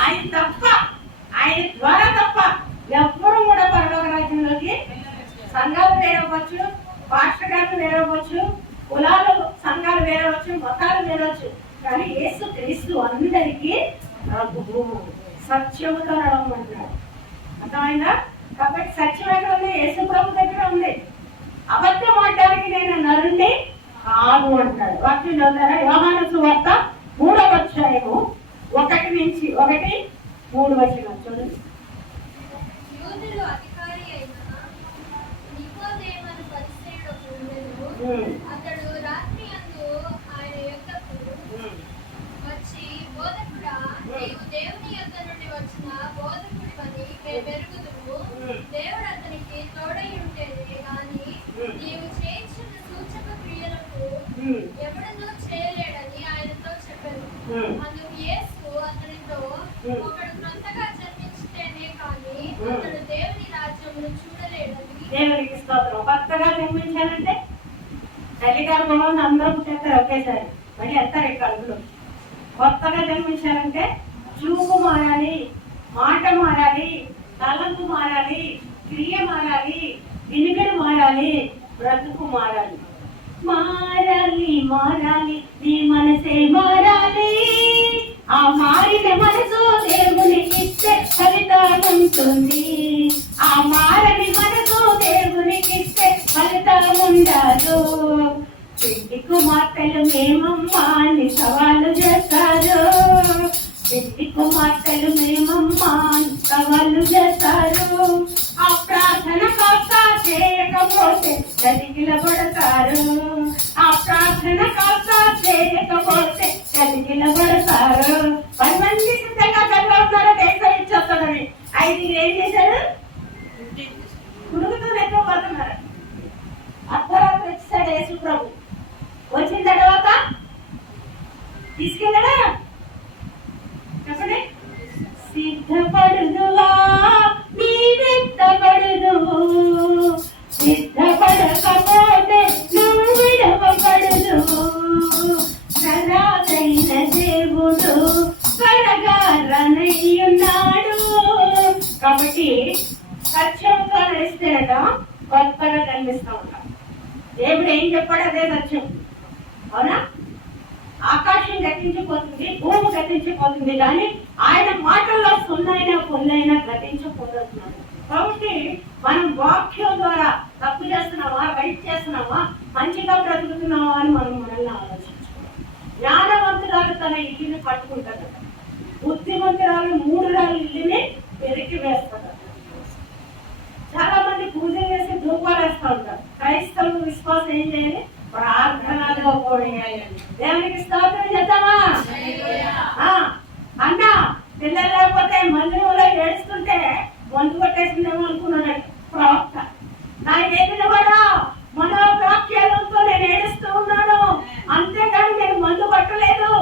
ఆయన తప్ప, ఆయన ద్వారా తప్ప ఎవ్వరూ కూడా పరలోక రాజ్యంలోకి. సంఘాలు వేరవచ్చు, పాస్టర్ గారు వేరవచ్చు, కులాలు సంఘాలు వేరవచ్చు, మతాలు వేరవచ్చు, కానీ యేసు క్రీస్తు అందరికీ సత్యముతో నడవమంటున్నాడు. అర్థమైందా? కాబట్టి సత్యం ఎక్కడ ఉంది? యేసు ఆగు అంటాడు. వాక్యం చదువుతారా? యోహాను సువార్త 3వ అధ్యాయము 1-3 చూడండి. అతడు రాత్రి అందు ఆయన యొద్దకు వచ్చి, బోధకుడా, నీవు దేవుని యొద్ద నుండి వచ్చిన బోధకుడివని మెరుగుదుము. దేవుడు అతనికి తోడై ఉంటేనే గాని నీవు చేయించిన సూచక క్రియలకు ఎవడనూ చేయలేడని ఆయనతో చెప్పారు. అందుకు యేసు అతనితో, ఒకడు క్రొత్తగా జన్మించితేనే కానీ అతడు దేవుని రాజ్యమును చూడలేడని. దేవునికి స్తోత్రం. కొత్తగా జన్మించాలంటే తల్లిగారు అందరూ పుట్టేస్తారు ఒకేసారి, మళ్ళీ వెళ్తారు ఈ కడుపులో. కొత్తగా జన్మించాలంటే చూపు మారాలి, మాట మారాలి, తలంపు మారాలి, క్రియ మారాలి, వినికిడి మారాలి, బ్రతుకు మారాలి. మారాలి మారాలి నీ మనసే మారాలి. ఆ మారిన మనసు దేవునికి ఇస్తే ఫలితం ఉంటుంది. ఆ మారని మనసు దేవునికి ఇస్తే ఫలితం ఉండదు. పెళ్లి కుమార్తెలు మేమమ్మా అని సవాలు చేస్తారు. పెళ్లి కుమార్తెలు మేమమ్మా అని సవాలు చేస్తారు. ఆ ప్రార్థన కాస్త చేయకపోతే చదిగిలబడతారు. ఆ ప్రార్థన కాస్త చేయకపోతే చదిగిలబడతారు. 10 మంది సిద్ధంగా చదివారు దేశం ఇచ్చేస్తాడని 5 ఏం చేశారు? పురుగుతో ఎక్కువ పడుతున్నారు. అర్ధరాత్రి వచ్చేసాడు యేసు ప్రభు. వచ్చిన తర్వాత తీసుకెళ్ళడా? చెప్పండి. సిద్ధపడుదువా నీవెత్తబడుదువు, సిద్ధపడకపోతే నువ్వు విడవబడుదువు. సరాదైన దేవుడు త్వరగా రనయ్యున్నాడు. కాబట్టి సత్యంతో నడిస్తేనట కొత్తగా కనిపిస్తూ ఉంటాం. దేవుడు ఏం చెప్పాడు అదే సత్యం, అవునా? ఆకాశం గతించిపోతుంది, భూమి గతించిపోతుంది, కానీ ఆయన మాటల్లో సున్నైనా పొల్లైనా గతించిపోతున్నాడు. కాబట్టి మనం వాక్యం ద్వారా తప్పు చేస్తున్నామా, రైట్ చేస్తున్నామా, మంచిగా బ్రతుకుతున్నామా అని మనం మనల్ని ఆలోచించుకోవాలి. జ్ఞానవంతురాలు తన ఇల్లుని పట్టుకుంటాడు, బుద్ధిమంతురాలు 3 రాళ్ళ ఇల్లుని పెరికి వేస్తాడు. చాలా మంది పూజ చేసి ధూపాలు వేస్తూ ఉంటారు. క్రైస్తవులు విశ్వాసం ఏం చేయాలి? ప్రార్థనలో పోయాలి. దేవునికి స్తోత్రం చేద్దామా? అన్న పిల్లలు లేకపోతే మందిరంలో ఏడుస్తుంటే మందు కొట్టేసిందేమో అనుకున్నాడు ప్రవక్త. నా ఏదిన కూడా మనోవాక్యాలతో నేను ఏడుస్తూ ఉన్నాను, అంతేకాని నేను మందు కొట్టలేదు,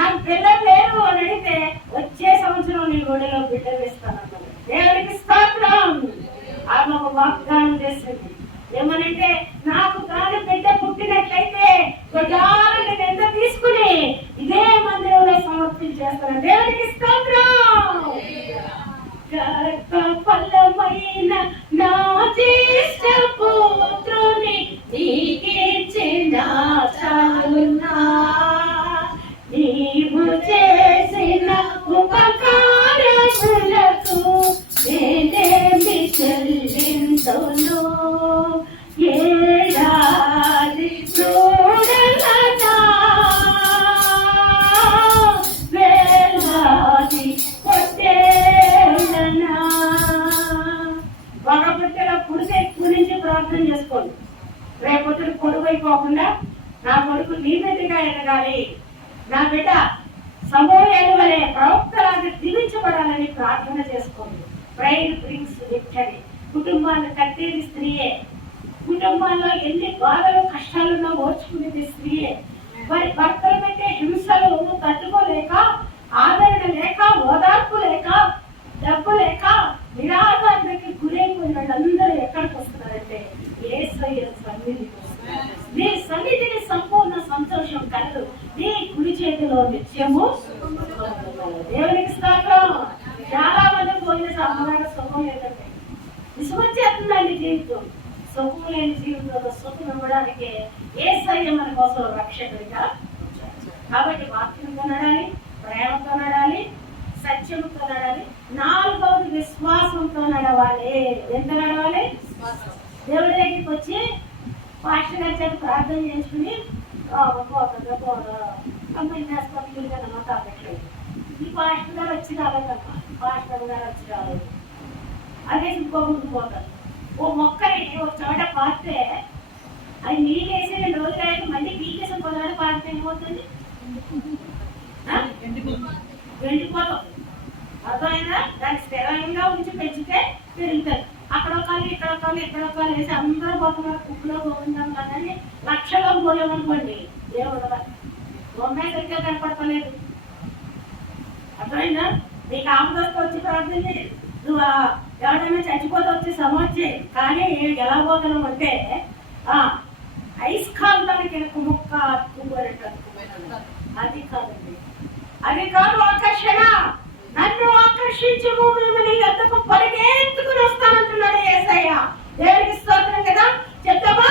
నాకు పిల్లలు లేరు అని అడిగితే వచ్చే సంవత్సరం నీ గుడిలో బిడ్డ వేస్తానన్నాడు. దేవునికి స్తోత్రం. ఆమె ఒక వాగ్దానం చేసింది. ఏమనంటే, నాకు కాని బిడ్డ పుట్టినట్లయితే గొడ్డాలను ఎంత తీసుకుని ఇదే మందిరంలో సమర్పించేస్తాను. దేవునికి స్తోత్రం. ఫలమైన నా జ్యేష్ఠ పుత్రుని నీకిచ్చిన చాలునా, నీవు చేసిన ఉపకారములకు నేనేమి చెల్లింతును. ఏడాది చూడలనా వేలాది కొట్టేలనా. మగబిడ్డల పురుగు గురించి ప్రార్థన చేసుకోండి. రేపొద్దున పొడుగు అయిపోకుండా నా కొడుకు నీ బిడ్డగా ఎదగాలి, నా బిడ్డ సమూహేలు వలె ప్రవక్తలాగా దీవించబడాలని ప్రార్థన చేసుకోండి. Prayer brings victory. కుటుంబాన్ని కట్టేది స్త్రీయే. కుటుంబాల్లో ఎన్ని బాధలు కష్టాలున్నా ఓర్చుకునేది స్త్రీయే. మరి భర్తలు పెట్టే హింసలు తట్టుకోలేక, ఆదరణ లేక, ఓదార్పు లేక, డబ్బు లేక నిరాధారణకి గురైపోయిన వాళ్ళందరూ ఎక్కడికి వస్తున్నారంటే యేసయ్య సన్నిధికి వస్తున్నారు. నీ సన్నిధిని సంపూర్ణ సంతోషం కలదు, నీ కుడి చేతిలో నిత్యము. దేవునికి స్తోత్రం. చాలా మంది పోయిన అమ్మగారు సుఖం లేదంటే విసుమొచ్చేస్తుందండి జీవితం. సుఖం లేని జీవితంలో సుఖం ఇవ్వడానికి యేసయ్య మన కోసం రక్షకుడిగా. కాబట్టి వాక్యంతో నడాలి, ప్రేమతో నడాలి, సత్యంతో నడాలి. 4వది విశ్వాసంతో నడవాలి. ఎంత నడవాలి? దేవుడి దగ్గరికి వచ్చి పాస్టర్ గారి చేత ప్రార్థన చేసుకుని పోతుందో పోదో కంపెనీ హాస్పిటల్ కదమ్మా తగ్గట్లేదు. ఈ పాస్టర్ గారు వచ్చి రాలేదమ్మా, పాస్టర్ గారు వచ్చి రాలేదు. అదే ఇంకొకటి పోతారు. ఓ మొక్కని ఒక చోట పారితే అది నీళ్ళు వేసి 2 రోజులు అయితే మళ్ళీ పీకేసి పొలాలు పారితే ఏమవుతుంది? వెళ్ళిపోతుంది. అర్థమైనా? దాన్ని స్థిరంగా ఉంచి పెంచితే పెరుగుతుంది. అక్కడ ఒకళ్ళు ఇక్కడ ఒకళ్ళు ఇక్కడ ఒకళ్ళు వేసి అందరూ పోతున్నారు. కుక్కలో పోతుందాం కానీ లక్షలో పోలేమనుకోండి దేవుడు బొమ్మే సరిగ్గా కనపడతలేదు. అర్థమైందా? నీకు ఆపదొస్తే వచ్చి ప్రార్థన నువ్వు ఎవరైనా చచ్చిపోతే వచ్చి సమస్య. కానీ ఎలా పోతున్నావు అంటే ఐస్కాంతానికి ముక్క అతుక్కుపోయినట్టు అతుక్కుపోయిన అది కాదండి. అది కాదు ఆకర్షణ. నన్ను ఆకర్షించి మిమ్మల్ని ఎద్దకు పరిగెత్తుకుని వస్తానంటున్నాడు యేసయ్య. దేవునికి స్తోత్రం కదా. చెప్తామా?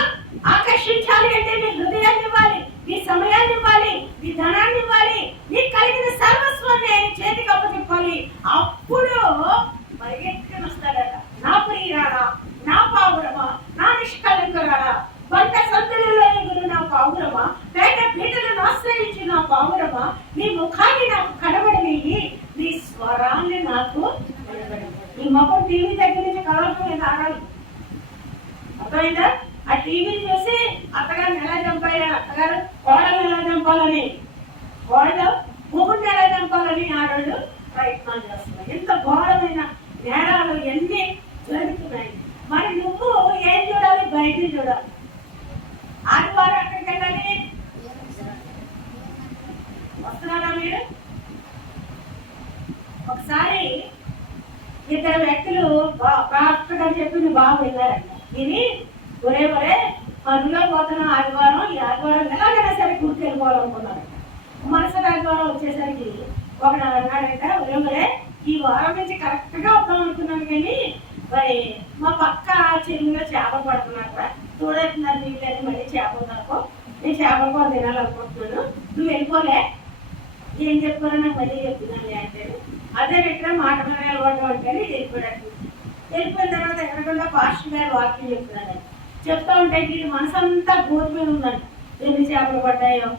ఆకర్షించాలి అంటే నీ హృదయాన్ని ఇవ్వాలి, నీ సమయాన్ని ఇవ్వాలి, నీ ధనాన్ని ఇవ్వాలి, నీకు కలిగిన సర్వస్వాన్ని ఆయన చేతికి అప్పచెప్పాలి. అప్పుడు పరిగెత్తుకుని వస్తాడట. నా ప్రియురాడా, నా పావురమా, నా నిష్కలంకురాడా, వంట సందులలో ఎగురు నా పావురమా, పేట పీటలను ఆశ్రయించి నా పావురమా, నీ ముఖాన్ని నాకు కనబడనియ్యి, నీ స్వరాన్ని నాకు కనబడి. ఈ ముఖం టీవీ దగ్గర నుంచి కలవటం నేను ఆగాలి. అర్థమైందా? ఆ టీవీని చూసి అత్తగారిని ఎలా చంపాలి, అత్తగారు కోడలు ఎలా చంపాలని, కోడలు మొగుడిని ఎలా చంపాలని ఆడవాళ్ళు ప్రయత్నాలు చేస్తున్నారు. ఎంత ఘోరమైన నేరాలు ఎన్ని జరుగుతున్నాయి. మరి నువ్వు ఏం చూడాలి? బైబిల్ చూడాలి. ఆదివారం ఎక్కడికి వెళ్ళాలి? వస్తున్నారా మీరు? ఒకసారి 2 వ్యక్తులు పాస్టర్ గారు చెప్పి బాగా వెళ్ళారంట. ఇది ఒరే పనులో పోతున్న ఆదివారం, ఈ ఆదివారం ఎలాగైనా సరే గుర్తు వెళ్ళిపోవాలనుకున్నారంట. మరుసటి ఆదివారం వచ్చేసరికి ఒకడు అన్నాడంట, ఒరే ఈ వారం నుంచి కరెక్ట్ గా వద్దాం అనుకున్నాను కానీ మరి మా పక్క చెరువులో చేపలు పడుతున్నారా, చూడేస్తున్నారు నీళ్ళని, మళ్ళీ చేపలు తక్కువ, నేను చేపలు కూడా తినాలనుకుంటున్నాను, నువ్వు వెళ్ళిపోలే. ఏం చెప్పారో నాకు మళ్ళీ చెప్తున్నాను అంటే అదే వ్యక్తిగా మాట మీద నిలబడడం అంటే వెళ్ళిపోయాడు. వెళ్ళిపోయిన తర్వాత ఎక్కడకుండా పాస్టర్ గారు వాక్యం చెప్తున్నాడు. చెప్తా ఉంటే వీడి మనసు అంతా గోధుమ మీద ఉందండి. ఎన్ని చేపలు పడ్డాయో,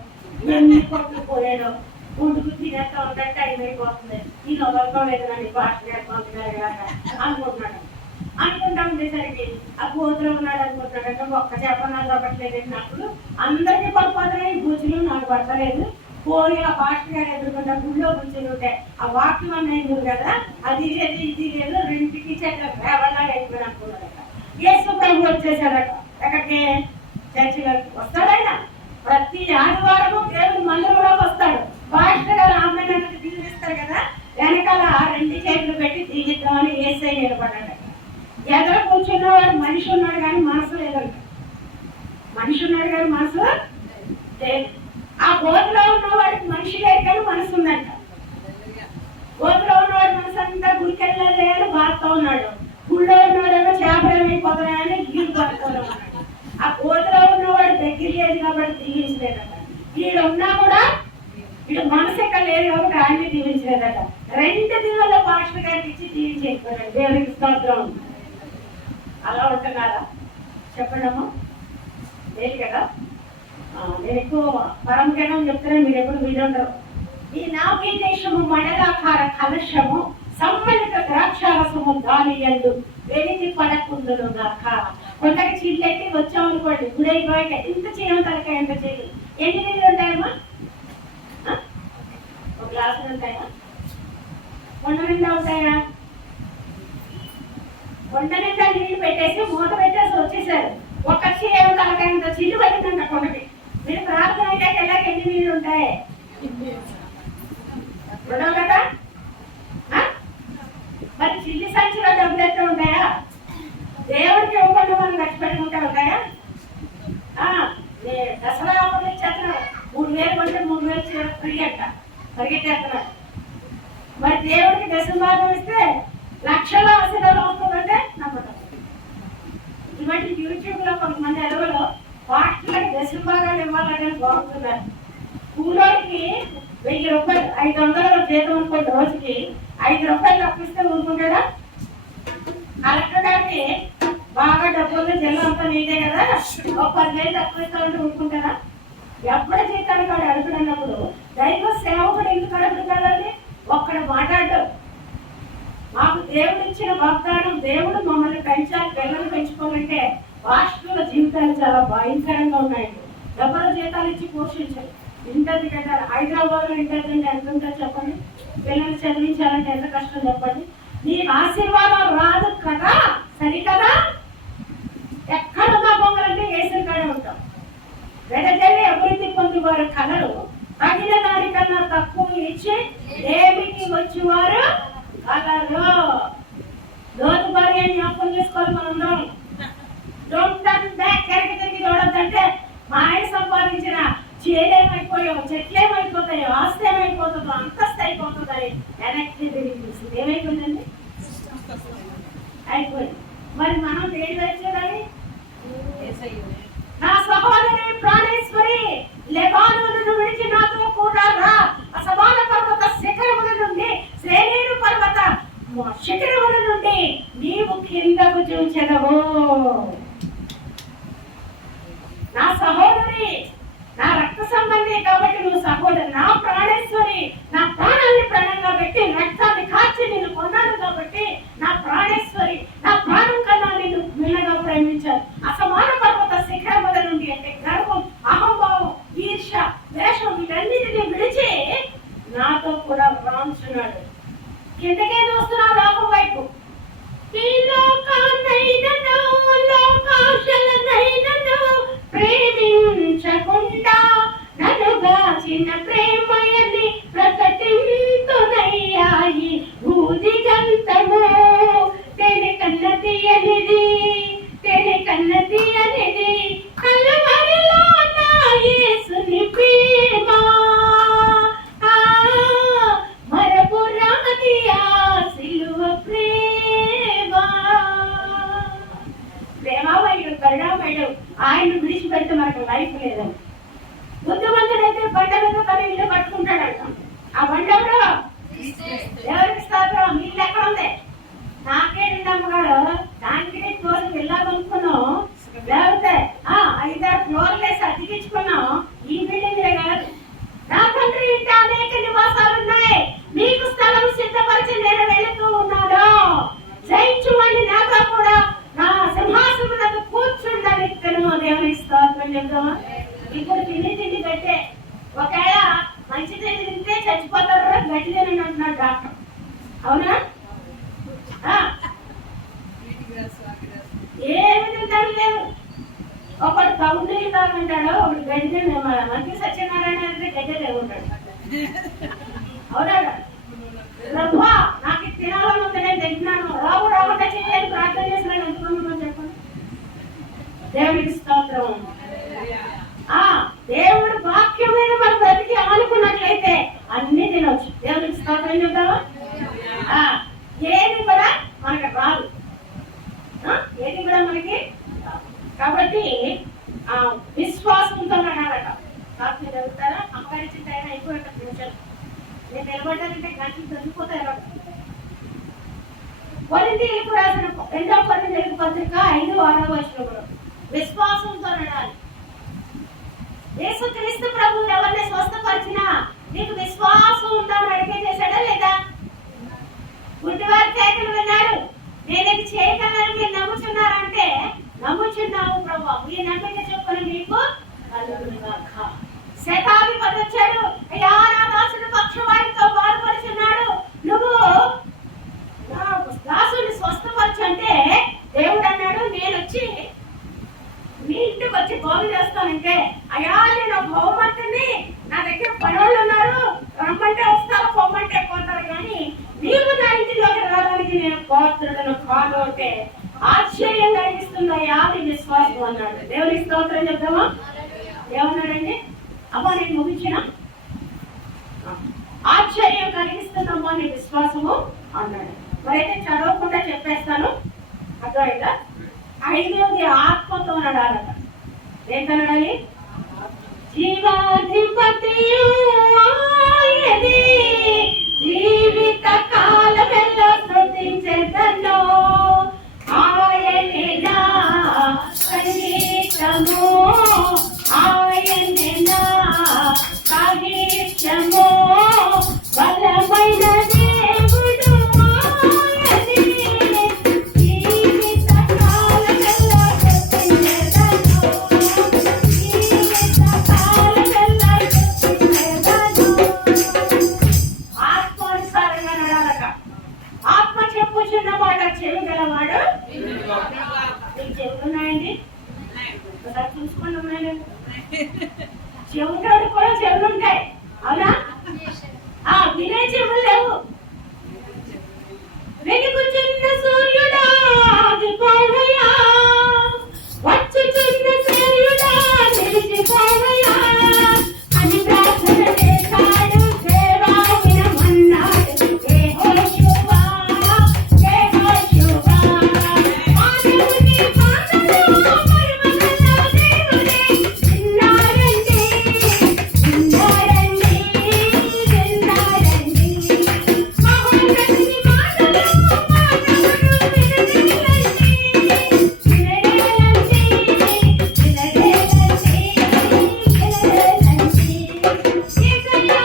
ఎన్ని కొట్లు పోయాడో, గుండుకు తినేస్తా ఉంటే టైం అయిపోతుంది, ఈ నవ్వడం లేదండి పాస్టర్ గారు పంపుతారు కదా అనుకుంటున్నాడు. అనుకుంటా ఉండేసరికి ఆ గోధులో ఉన్నాడు అనుకుంటున్నాడు. ఒక్క చేప నాకు దొరకట్లేదు. అందరికీ పడిపోతున్నాయి, గుజ్జులు నాకు పడతలేదు. పోయి ఆ పాస్టర్ గారు ఎదుర్కొంటే గుళ్ళో కూర్చొని ఉంటే ఆ వాక్యం అన్నది కదా, అది లేదు ఇది లేదు, రెండింటికి చెట్ల రేవల్లా అయిపోయి అనుకున్నాడట. యేసు ప్రభు వచ్చేసాడట. ఎక్కడికి? చర్చిలో వస్తాడైనా ప్రతి ఆదివారము దేవుడు మందిరంలోకి వస్తాడు. పాస్టర్ గారు ఆమెను దీవిస్తారు కదా, వెనకాల 2 చేతులు పెట్టి దీవిద్దామని యేసయ్య నిలబడ్డాడట. ఎదురు కూర్చున్నవాడు మనిషి ఉన్నాడు కానీ మనసు లేదంట. మనిషి ఉన్నాడు కానీ మనసు లేదు. ఆ గోతులో ఉన్నవాడికి మనిషి లేదు కానీ మనసు ఉందంట. గోతులో ఉన్నవాడు మనసు అంతా గురికెళ్ళాలి అని బాధతో ఉన్నాడు. గుళ్ళో ఉన్నవాడేమో చేపలు ఏమైపోతున్నాయని గీడు పడుతూనే ఉన్నాడు. ఆ గోతులో ఉన్నవాడు దగ్గర లేదు కాబట్టి దీవించలేదట. వీడు ఉన్నా కూడా వీడు మనసు ఎక్కడ లేదు కాబట్టి ఆయన్ని దీవించలేదట. 2 దినాల పాస్టర్ గారికి ఇచ్చి దీవించేసుకోండి. దేవునికి స్తోత్రం. అలా ఉంటున్నారా? చెప్పండి అమ్మా. లేదు కదా. నేను ఎక్కువ పరమజ్ఞానం చెప్తున్నాను, మీరు ఎప్పుడు వీలుండరు. ఈ నాభీ దేశము మండలాకార కలశము సమ్మలిత ద్రాక్షారసము దాని యందు వెలితి పడకుందును గాక. కొంతకి చీల్లెట్టి వచ్చామనుకోండి, గుడైపోయాక ఇంత చేయము తలకాయ ఎంత చేయదు. ఎన్ని నీళ్ళు ఉంటాయమ్మా? 1 గ్లాసులు ఉంటాయా? 1 నిండా ఉంటాయా? 1 నిండా నీళ్ళు పెట్టేసి మూత పెట్టేసి వచ్చేసారు. ఒక్క చేయము తలకాయ ఎంత చిల్లు పట్టిందంట కొండకి. మీరు ప్రార్థన అయితే ఎలాగ ఎన్ని నీళ్ళు ఉంటాయి? ఉండవు కదా. మరి చిల్లి సంచిలో డబ్బులు ఎక్కడ ఉంటాయా? దేవుడికి ఇవ్వకుండా మనం ఖర్చు పెట్టుకుంటే ఉంటాయా? దసరా ఆఫర్లు ఇచ్చేస్తున్నారు. 3000 కొంటే 3000 ఫ్రీ అంట, పరిగెట్టేస్తున్నారు. మరి దేవుడికి దశభాగం ఇస్తే లక్షల్లో ఆశీర్వాదం వస్తుందంటే నమ్మటం. ఇవన్నీ యూట్యూబ్ లో కొంతమంది ఎరువులో పాస్టర్లకు దశభాగాలు ఇవ్వాలని బాగుతున్నారు. కూలోడికి 1000 రూపాయలు 500 జీతం అనుకోండి, రోజుకి 5 రూపాయలు తప్పిస్తే ఊరుకుంటాడా? కలెక్టర్ గారికి బాగా డబ్బులు జిల్లా అంతా నీదే కదా, ఒక 10,000 తక్కువ ఇస్తా ఉంటే ఊరుకుంటారా? ఎప్పుడు జీతాలు కాడు అడుగుతున్నప్పుడు దైవ సేవకుడు ఎందుకు అడుగుతాడండి? ఒక్కడు మాట్లాడు. మాకు దేవుడు ఇచ్చిన వాగ్దానం, దేవుడు మమ్మల్ని పెంచాలి, పిల్లలు పెంచుకోవాలంటే రాష్ట్రాల జీవితాలు చాలా భయంకరంగా ఉన్నాయండి. ఎవరు జీతాలు ఇచ్చి పోషించారు. ఇంటర్ది కట్టాలి. హైదరాబాద్ లో ఇంటర్ది అంటే ఎంత ఉంటుందో చెప్పండి. పిల్లలు చదివించాలంటే ఎంత కష్టం చెప్పండి. నీకు ఆశీర్వాదం రాదు కదా, సరికదా? ఎక్కడ ఉన్నా పొంగలంటే ఏసుల కాడే ఉంటాం. వెడజల్లి అభివృద్ధి పొంది వారి కళలు తగిన దానికన్నా తక్కువ ఇచ్చి ఏమిటి వచ్చి వారు కలరు. లోతు భార్య జ్ఞాపకం చేసుకోవాలి మనందరం. Don't turn back. వెనక్కి తిరిగి చూడొద్దంటే మా ఆయన సంపాదించిన చేలేమైపోయావు, చెట్లేమైపోతాయో, ఆస్తి ఏమైపోతుందో, అంతస్తు అయిపోతుందని వెనక్కి తిరిగి చూసింది. ఏమైపోయిందండి? అయిపోయింది. మరి మనం దేని వచ్చేదని? నా సహోదరి ప్రాణేశ్వరి, లెబానోను విడిచి నాతో కూడా రా. అసమాన పర్వత శిఖరముల నుండి, సేనీరు పర్వత శిఖరముల నుండి నీవు కిందకు చూచెదవు. నా సహోదరి, నా రక్త సంబంధి కాబట్టి నువ్వు సహోదరి. నా ప్రాణేశ్వరి, నా ప్రాణాన్ని ప్రాణంగా పెట్టి రక్తాన్ని కాచి నేను కొన్నాను కాబట్టి నా ప్రాణేశ్వరి, నా ప్రాణం కన్నా నేను మిన్నగా ప్రేమించాను. అసమాన పర్వత శిఖరముల నుండి అంటే గర్వం, అహంభావం, ఈర్ష, ద్వేషం వీటన్నిటిని విడిచి నాతో కూడా రాంచున్నాడు. కిందకే చూస్తున్నావు లోకం వైపు. ఈ లోకాన్నైనను లోకాశలనైనను ప్రేమించకుండా నన్నుగాచిన ప్రేమయని ప్రకటింతునయ్యాయి భూది గంతము. తెని కన్న తీయనిది, తెని కన్న తీయనిది కలవరిలో నా యేసుని ప్రేమ. మరపురాని ఆ సిలువ ప్రేమ. ప్రేమమయుడు, కరుణామయుడు, ఆయన విడిచిపెడితే మనకు లైఫ్ లేదండి. బుద్ధిమంతుడైతే బండ మీద తన ఇల్లు కట్టుకుంటాడంట. ఆ బండ ఎవరు? ఎవరికి స్తోత్రం. నీళ్ళు ఎక్కడ ఉంది? నాకే నిండమ్మగాడు దానికి ఫ్లోర్ వెళ్ళాలనుకున్నాం. లేకపోతే 5-6 ఫ్లోర్లు వేసి అతికించుకున్నాం. ఈ బిల్డింగ్ కాదు. నా తండ్రి ఇంటి అనేక నివాసాలు ఉన్నాయి, మీకు స్థలం సిద్ధపరిచి నేను వెళుతూ ఉన్నాను. జయించుమని నాతో కూడా నా సింహాసనం కూర్చుండని దేవుని స్తోత్రం చెప్తామా. ఇప్పుడు తిండి కట్టే ఒకవేళ మంచి తిండి తింటే చచ్చిపోతారు, గట్టి తినండి అంటున్నాడు డాక్టర్. అవునా? ఏమి తింటాడు లేదు. ఒకడు కౌంటీ తాగుంటాడు, ఒకడు గడ్డి. మంచి సత్యనారాయణ అంటే గడ్డి లేకుంటాడు. అవునా? ప్రభా నాకు తినాలని ఉంది, నేను తింటున్నాను. రావు రాకుండా చేయాలి ప్రార్థన చేసినాను. ఎందుకు చెప్పండి. దేవుడికి స్తోత్రం. దేవుడు వాక్యమైన మన బ్రతికి అనుకున్నట్లయితే అన్ని తినవచ్చు. దేవుడికి స్తోత్రం చెప్తావా? ఏది కూడా మనకి రాదు, ఏది కూడా మనకి. కాబట్టి విశ్వాసంతో నడాలట. కాస్త జరుగుతారా? అమ్మగారి టైం అయిపోయాక నిమిషాలు నేను నిలబడ్డానంటే గంటలు తగ్గిపోతాయి. కొరింథీయులకు రాసిన 2వ కొరింథీయులకు పత్రిక 5-6వ వచనంలో విశ్వాసంతో నడాలి. యేసుక్రీస్తు ప్రభువు ఎవరిని స్వస్థపరిచినా నీకు విశ్వాసం ఉందని అడిగే చేశాడా లేదా? గుడ్డివారి కేకలు విన్నాడు, నేను ఇది చేయగలను మీరు నమ్ముచున్నారంటే నమ్ముచున్నావు ప్రభు, ఈ నమ్మిక చొప్పున నీకు కలుగునుగాక. శతాధిపతి వచ్చాడు, అయ్యా నా దాసుని పక్షవారితో బాధపడుచున్నాడు, నువ్వు దాసుని స్వస్థపరచు అంటే దేవుడు అన్నాడు నేను వచ్చి మీ ఇంటికి వచ్చి గోలు చేస్తానంటే అయ్యా నేను బహుమతిని, నా దగ్గర పనులు ఉన్నారు, రమ్మంటే వస్తారు, పొమ్మంటే పోతారు, కానీ నీవు నా ఇంటిలోకి రావడానికి నేను కోరుతున్నాను కాదు అంటే ఆశ్చర్యం కలిగిస్తున్న యాది విశ్వాసం అన్నాడు. దేవునికి స్తోత్రం చెప్తామా? ఏమన్నాడండి? అమ్మా నేను ముగించిన ఆశ్చర్యం కలిగిస్తున్నామా నీ విశ్వాసము అన్నాడు. మరైతే చదవకుండా చెప్పేస్తాను, అర్థమైందా? 5వది ఆత్మతో నడాలట. ఏంటో నడాలి? జీవాధిపతియు ఆయనే, జీవిత కాలమెల్లా స్తుతించెదను, ఆయనే నా సంగీతము, ఆయనే నా ఏమన్నాడు? చెవి గలవాడు. మీకు చెవులు ఉన్నాయండి? ఒకసారి చూసుకోండి. ఉన్నాయి. చెవులు కూడా చెవులు ఉంటాయి, అవునా? వినే చెవులు లేవు. వెలుగుచున్న సూర్యుడా ఆగిపోవయ్యా, వచ్చుచున్న సూర్యుడా నిలిచిపోవయ్యా అని ప్రార్థన చేశాడు. దేవా వినమన్నాడు. యెహోషువా, యెహోషువా. మానవుని మాటలు మహిమగల దేవుడే. విన్నారండి, విన్నారండి, విన్నారండి. మహోన్నతుని మాటలు మానవుడు వినలేరండి, వినలేరండి, వినలేరండి, వినలేరండి. యేసయ్యా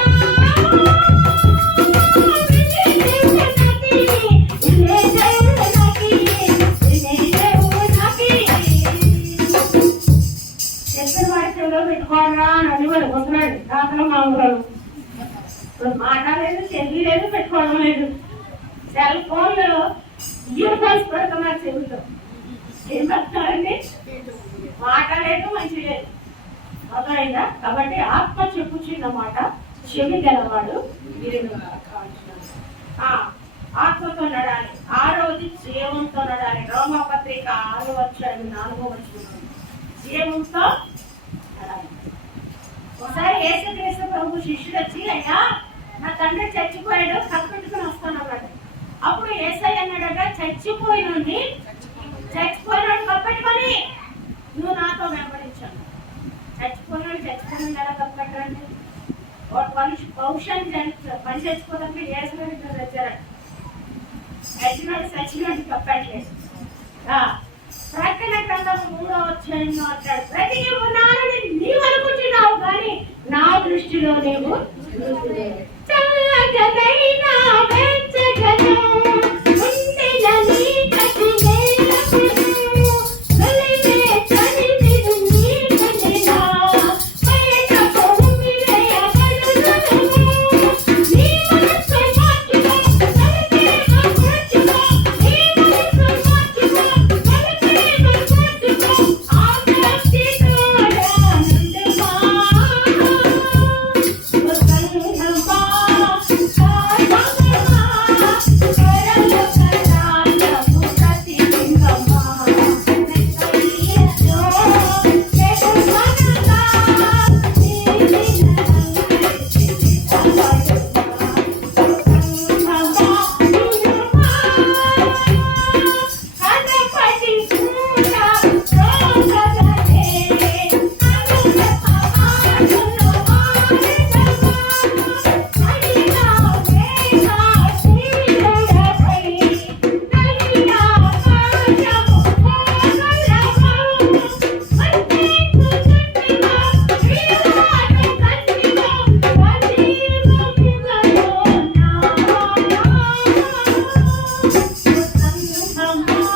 చెప్పిన వాటిలో పెట్టుకోరా అని అడిగాడు వస్తున్నాడు. దాంట్లో మామూలు ఇప్పుడు మాట లేదు, చెల్లి లేదు, పెట్టుకోవడం లేదు. సెల్ ఫోన్లు ఇయర్ ఫోన్స్ పెడుతున్నారు చెవుల్లో. ఏం పెడుతున్నారండి? మాట లేదు, మంచి లేదు. అర్థమైందా? కాబట్టి ఆత్మ చెప్పుచున్న మాట చెవి గలవాడు ఆత్మతో నడాలి. 6వది జీవంతో నడాలి. రోమాపత్రిక 6:4 జీవంతో నడాలి. ఒకసారి యేసుక్రీస్తు ప్రభు శిష్యుడు వచ్చి, అయ్యా నా తండ్రి చచ్చిపోయాడు, కప్పెట్టుకుని వస్తానన్నాడు. అప్పుడు యేసయ్య అన్నాడట, చచ్చిపోయినండి చచ్చిపోయినాడు కప్పెట్టుకొని నువ్వు నాతో వెంబడించాను. చచ్చిపోయినాడు ఎలా కప్పెట్టండి? పౌషాన్ని పని చచ్చిపోతానికి యేసుని తెచ్చారట. చచ్చినాడు కప్పెట్టలేదు. ప్రకటన గ్రంథం 3వ అధ్యాయంలో అంటాడు, బ్రతికి ఉన్నానని నీవు అనుకుంటున్నావు కానీ నా దృష్టిలో నీవు చల్లగనైనా వెచ్చగను ఉండిన నీ కటినేలకును వెలిగే చనిదిరు నీ కటినా బయటకు ఉమ్మివేయబడుదును. నీ మనస్సు మార్చుకో, తలకేమ మార్చుకో, నీ మనస్సు మార్చుకో, తలకేమ మార్చుకో, ఆసక్తితో ఆనందమా సంగమా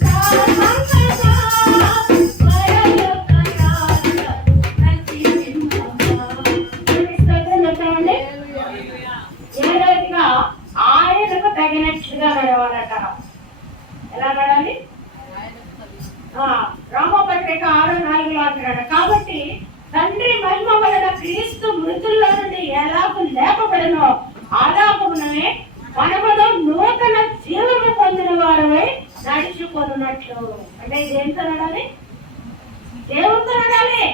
సాగమా కరలకరాలము ప్రతిబింబమా మెత్తయ్యతో వెలుగనగా ఆయనకు తగినట్లుగా నడవాలట. ఎలా నడాలి? రోమపత్రిక 6:4 అంటున్నాడు. కాబట్టి తండ్రి మహిమ వలన క్రీస్తు మృతుల్లో నుండి ఎలాగూ లేపబడినో అలాగనే మనములో నూతన జీవము పొందిన వారమై నడుచుకొనున్నట్లు. అంటే దేంతో నడాలి? దేవునితో నడాలి.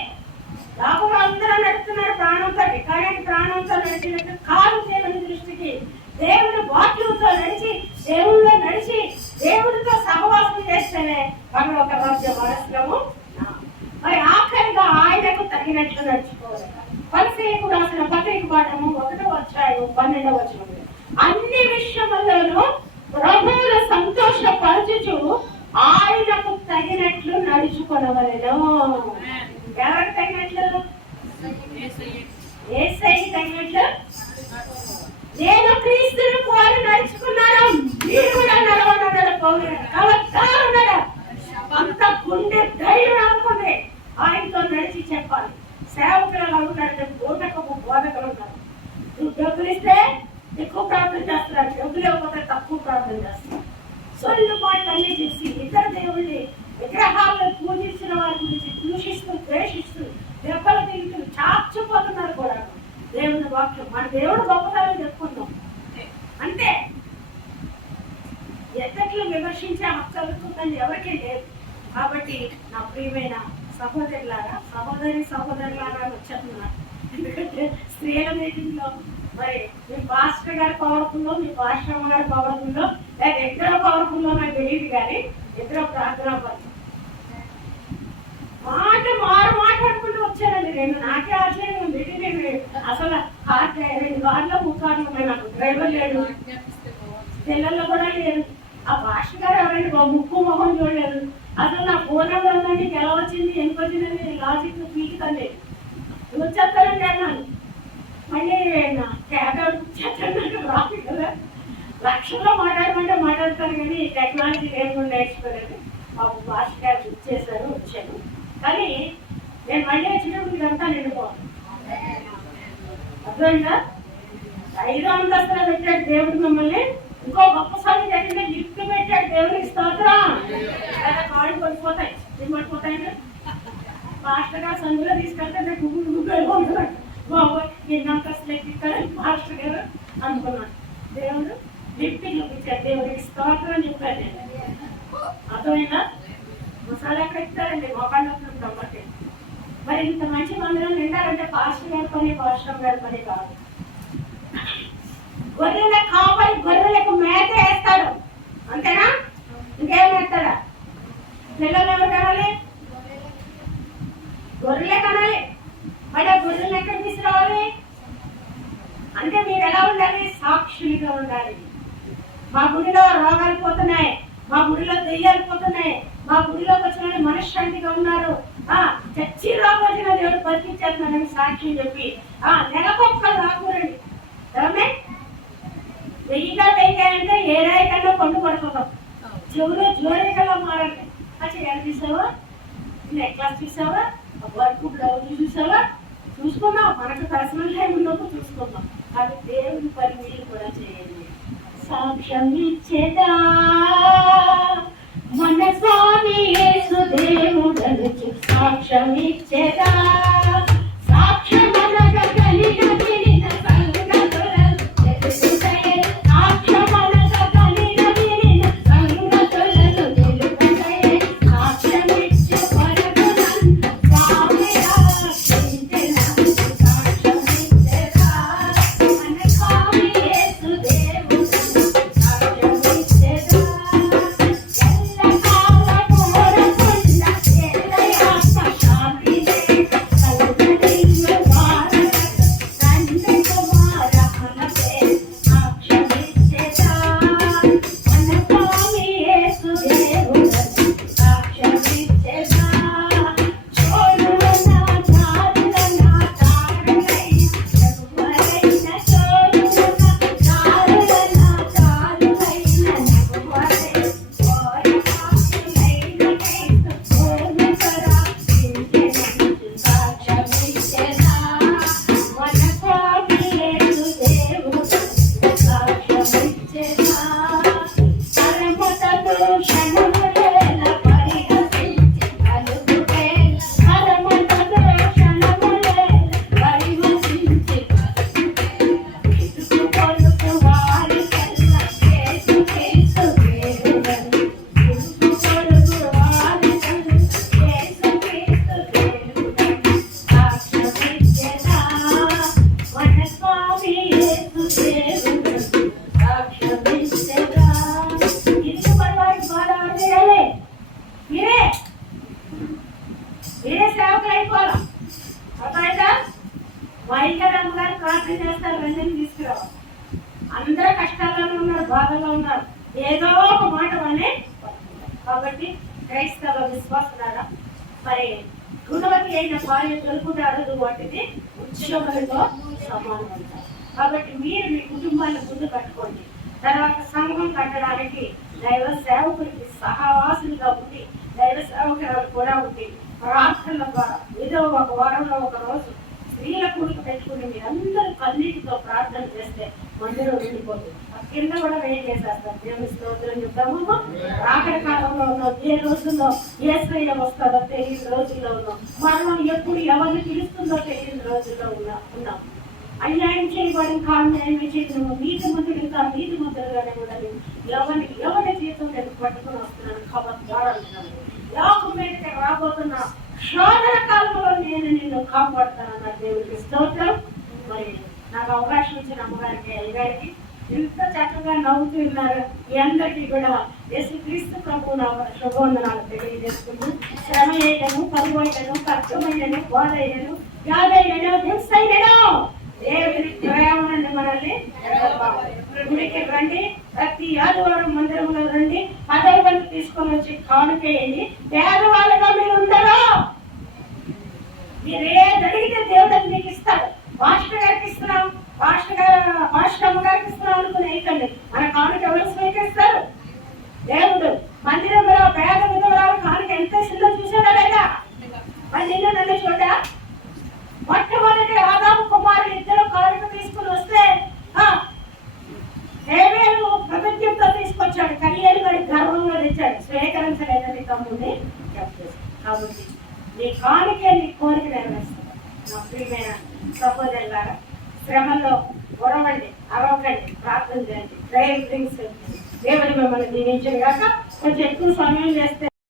లోకంలో అందరూ నడుస్తున్నారు ప్రాణంతో, కానీ ప్రాణంతో నడిచినట్టు కాదు. దేవుని దృష్టికి దేవుని వాక్యంతో నడిచి, దేవుళ్ళో నడిచి, దేవుడితో సహవాసం చేస్తేనే మనం ఒక రాజ్య వారసులము. మరి ఆఖరిగా ఆయనకు తగినట్లు నడుచుకోవాలి. పరిసయ్యకు రాసిన పత్రిక పాఠము 1:12 అన్ని విషయములను ప్రభువును సంతోషపరచుచు ఆయనకు తగినట్లు నడుచుకొనవలెను. ఎవరికి తగినట్లు? యేసయ్యకి తగినట్లు. నేను క్రీస్తుని పోలి నడుచుకున్నాను, మీరు కూడా నడవన్నాడు పౌరుడు. ఉన్నాడు అంత గుండె ధైర్యం అనుకుంది. ఆయనతో నడిచి చెప్పాలి. సేవకులు ఎలా ఉన్నారంటే బోధకులు ఉన్నారు. నువ్వు డబ్బులు ఇస్తే ఎక్కువ ప్రార్థన చేస్తున్నారు, డబ్బులు ఇవ్వకపోతే తక్కువ ప్రార్థన చేస్తున్నారు. సొల్లుబాట్లు అన్ని చేసి ఇతర దేవుళ్ళని విగ్రహాలను పూజించిన వారి గురించి దూషిస్తూ ద్వేషిస్తూ దెబ్బలు తింటూ చాచుపోతున్నారు కూడా. దేవుని వాక్యం మన దేవుడు గొప్పతనం చెప్పుకుంటాం అంతే. ఎత్తట్లు విమర్శించే హక్కుని ఎవరికీ లేదు. కాబట్టి నా ప్రియమైన సహోదరులారా వచ్చేస్తున్నారు. ఎందుకంటే స్త్రీల మీటింగ్లో మరి మీ పాస్టర్ గారి పవర్ఫుల్లో మీ పాస్టర్ గారి పవర్ఫుల్లో లేదా ఇద్దరు పవర్ఫుల్లో నాకు తెలియదు, కానీ ఇద్దరు ప్రార్థన మాట్లాడుకుంటూ వచ్చానండి. నాకే ఆశ్చర్యం ఉంది. నేను అసలు 2 కార్లో 3 కార్లు ఉన్నాయి. నాకు డ్రైవర్ లేడు, పిల్లల్లో కూడా లేదు. ఆ పాస్టర్ గారు ఎవరండి ముక్కు మొహం చూడలేదు. అసలు నా ఫోన్ నెంబర్ ఉందండి, ఎలా వచ్చింది ఎందుకు వచ్చిందని లాజిక్ పీకుతండి. వచ్చేస్తానండి అన్నాను. మళ్ళీ నా క్యాబ్ వచ్చేస్తాను రాదు కదా. లక్షల్లో మాట్లాడతాను కానీ టెక్నాలజీ లేకుండా నేర్చుకోలేదు. మాకు పాస్టర్ గారు బుక్ చేశారు, వచ్చాను. కానీ నేను మళ్ళీ వచ్చినప్పుడు ఇదంతా నిండిపోను. అర్థమైందా? 5వ అంతస్తులో పెట్టాడు దేవుడు మిమ్మల్ని. ఇంకో గొప్ప సారి జరిగితే లిఫ్ట్ పెట్టాడు దేవుడికి స్తోత్రం. లేదా కాళ్ళు పడిపోతాయి, పడిపోతాయి. మాస్టర్ గారు సందులో తీసుకెళ్తే నాకు బాబోయ్ ఎన్ని అంతస్తులు ఎక్కిస్తాడని మాస్టర్ గారు అనుకున్నాను. దేవుడు లిఫ్ట్ చూపించాడు, దేవుడికి స్తోత్రం చెప్పాడు. నేను అర్థమైందా? మసాలా ఎక్కడ ఇస్తారండి మోకాళ్ళు కాబట్టి. మరి ఇంత మంచి మందిరం నిండాలంటే పాస్టర్ గారి పని, పాస్టర్ గారి పని కాదు. గొర్రెల కాపరి గొర్రెలకు మేత వేస్తాడు, అంతేనా? ఇంకేం వేస్తాడా? పిల్లలు ఎవరు కనాలి? గొర్రెలే కనాలి. మరి ఆ గొర్రెలు ఎక్కడ తీసుకురావాలి అంటే మీరు ఎలా ఉండాలి? సాక్షులుగా ఉండాలి. మా గుడిలో రోగాలు పోతున్నాయి, మా గుడిలో దెయ్యాలు పోతున్నాయి, మా గుడిలోకి వచ్చిన మనశ్శాంతిగా ఉన్నారు, చచ్చి రోగం దేవుడు బతికించేస్తున్నాడని సాక్షి చెప్పి నెలకొక్కలు రాకూరండి. ఏమే 1000 అంటే ఏ రాయికన్నా పండు పడుతున్నాం. చెవులు జోరేకల్లా మారండి. ఎలా చూసావా? నెక్లెస్ చూసావా? వర్క్ బ్లౌజ్ చూసావా? చూసుకున్నాం. మనకు పర్సనల్ టైం ఉన్నప్పుడు చూసుకున్నాం. అది దేవుడి పని మీరు కూడా చేయండి. సాక్ష్యం ఇచ్చేదా మన స్వామి యేసు దేవుడను సాక్ష్యం ఇచ్చేదా. సాక్ష్యం అనగా కలిగిన వినిన సంగతులను తెలుపుతాయే. సాక్ష్యం అనగా కలిగిన వినిన సంగతులను తెలుపుతాయే. సాక్ష్యం ఇచ్చే వరకు నన్ను స్వామి రక్షించెను. సాక్ష్యం ఇచ్చేదా మన స్వామి యేసు దేవుడను సాక్ష్యం ఇచ్చేదా. మీరే సేవకులు అయిపోవాలి. అర్థమైందా? వైద్యరామ్ గారు ప్రార్థన చేస్తారు, వెంటనే తీసుకురావాలి. అందరూ కష్టాల్లోనే ఉన్నారు, బాధల్లో ఉన్నారు, ఏదో ఒక మాట అనే. కాబట్టి క్రైస్తవ విశ్వాసులారా, మరి గుణవతి అయిన భార్య దొరుకుట అరుదు వాటిది ఉద్యోగులతో సమానం అంటారు. కాబట్టి మీరు మీ కుటుంబాన్ని ముందు కట్టుకోండి. తర్వాత సంఘం కట్టడానికి దైవ సేవకులకి సహవాసులుగా ఉండి, దైవ సేవకురాలు కూడా ఉండి ప్రార్థనల ద్వారా ఏదో ఒక వారంలో ఒక రోజు స్త్రీల కూడిక పెట్టుకుని మీరందరూ కన్నీటితో ప్రార్థన చేస్తే మందిరం నిండిపోతుంది. ఆ కింద కూడా వెయిట్ చేసేస్తారు. దేవుని స్తోత్రం చెప్తాము. ఆఖరి కాలంలో ఉన్నాం. ఏ రోజుల్లో ఏ స్త్రీలో వస్తుందో తెలియని రోజుల్లో ఉన్నాం. మనం ఎప్పుడు ఎవరిని పిలుస్తుందో తెలియని రోజుల్లో ఉన్నాం. అన్యాయం చేయబడిన కాన్యాయం చేయడం నీతి మంత్రులుగా నీతి మంత్రులుగానే ఉండాలి. ఎవరి జీతం నేను పట్టుకుని వస్తున్నాను అంటున్నాను. లోకం మీదకి రాబోతున్న శోధన కాలంలో నేను నిన్ను కాపాడుతానన్న దేవుడికి స్తోత్రం. మరి నాకు అవకాశం ఇచ్చిన అమ్మగారికి అయ్యగారికి ఎంత చక్కగా నవ్వుతూ ఉన్నారు. మీ అందరికీ కూడా యేసుక్రీస్తు ప్రభు నా శుభవందనాలు తెలియజేసుకుంటూ శ్రమ అయ్యను, పరువు అయ్యను, కష్టమయ్యను, బాధ అయ్యను, వ్యాధైనను, హింస అయినను దేవుని ప్రేమనండి మనల్ని గుడికి రండి. ప్రతి ఆదివారం మందిరంలో రండి. 10 మంది తీసుకొని వచ్చి కానుకేయండి. పేదవాళ్ళగా మీరు ఉండరు. మీరే అడిగితే దేవుడు మీకు ఇస్తాడు. మాస్టర్ గారికి ఇస్తున్నాం, మాస్టర్ అమ్మగారికి ఇస్తున్నాం అనుకుని వేయకండి. మన కానుక ఎవరు స్వీకరిస్తారు? దేవుడు. మందిరంలో పేద విధవరాలు కానుక ఎంత ఇస్తుందో చూసాడా లేదా? మరి నిన్ను నన్ను చూడా. మొట్టమొదటి ఆదాము కుమారులు ఇద్దరు కానుక తీసుకుని వస్తే హేబేలు ప్రతిజ్ఞతో తీసుకొచ్చాడు. కయ్యేలు వాడి గర్వంగా తెచ్చాడు. స్వీకరించలేదని తమ్ముడిని చెప్పేసి. కాబట్టి నీ కానుకే నీ కోరిక నెరవేరుస్తుంది. నా ప్రియమైన సహోదరులారా, శ్రమలో గొడవండి, అరవకండి, ప్రార్థన చేయండి. దేవుని మిమ్మల్ని దీవించను గాక. కొంచెం ఎక్కువ సమయం చేస్తే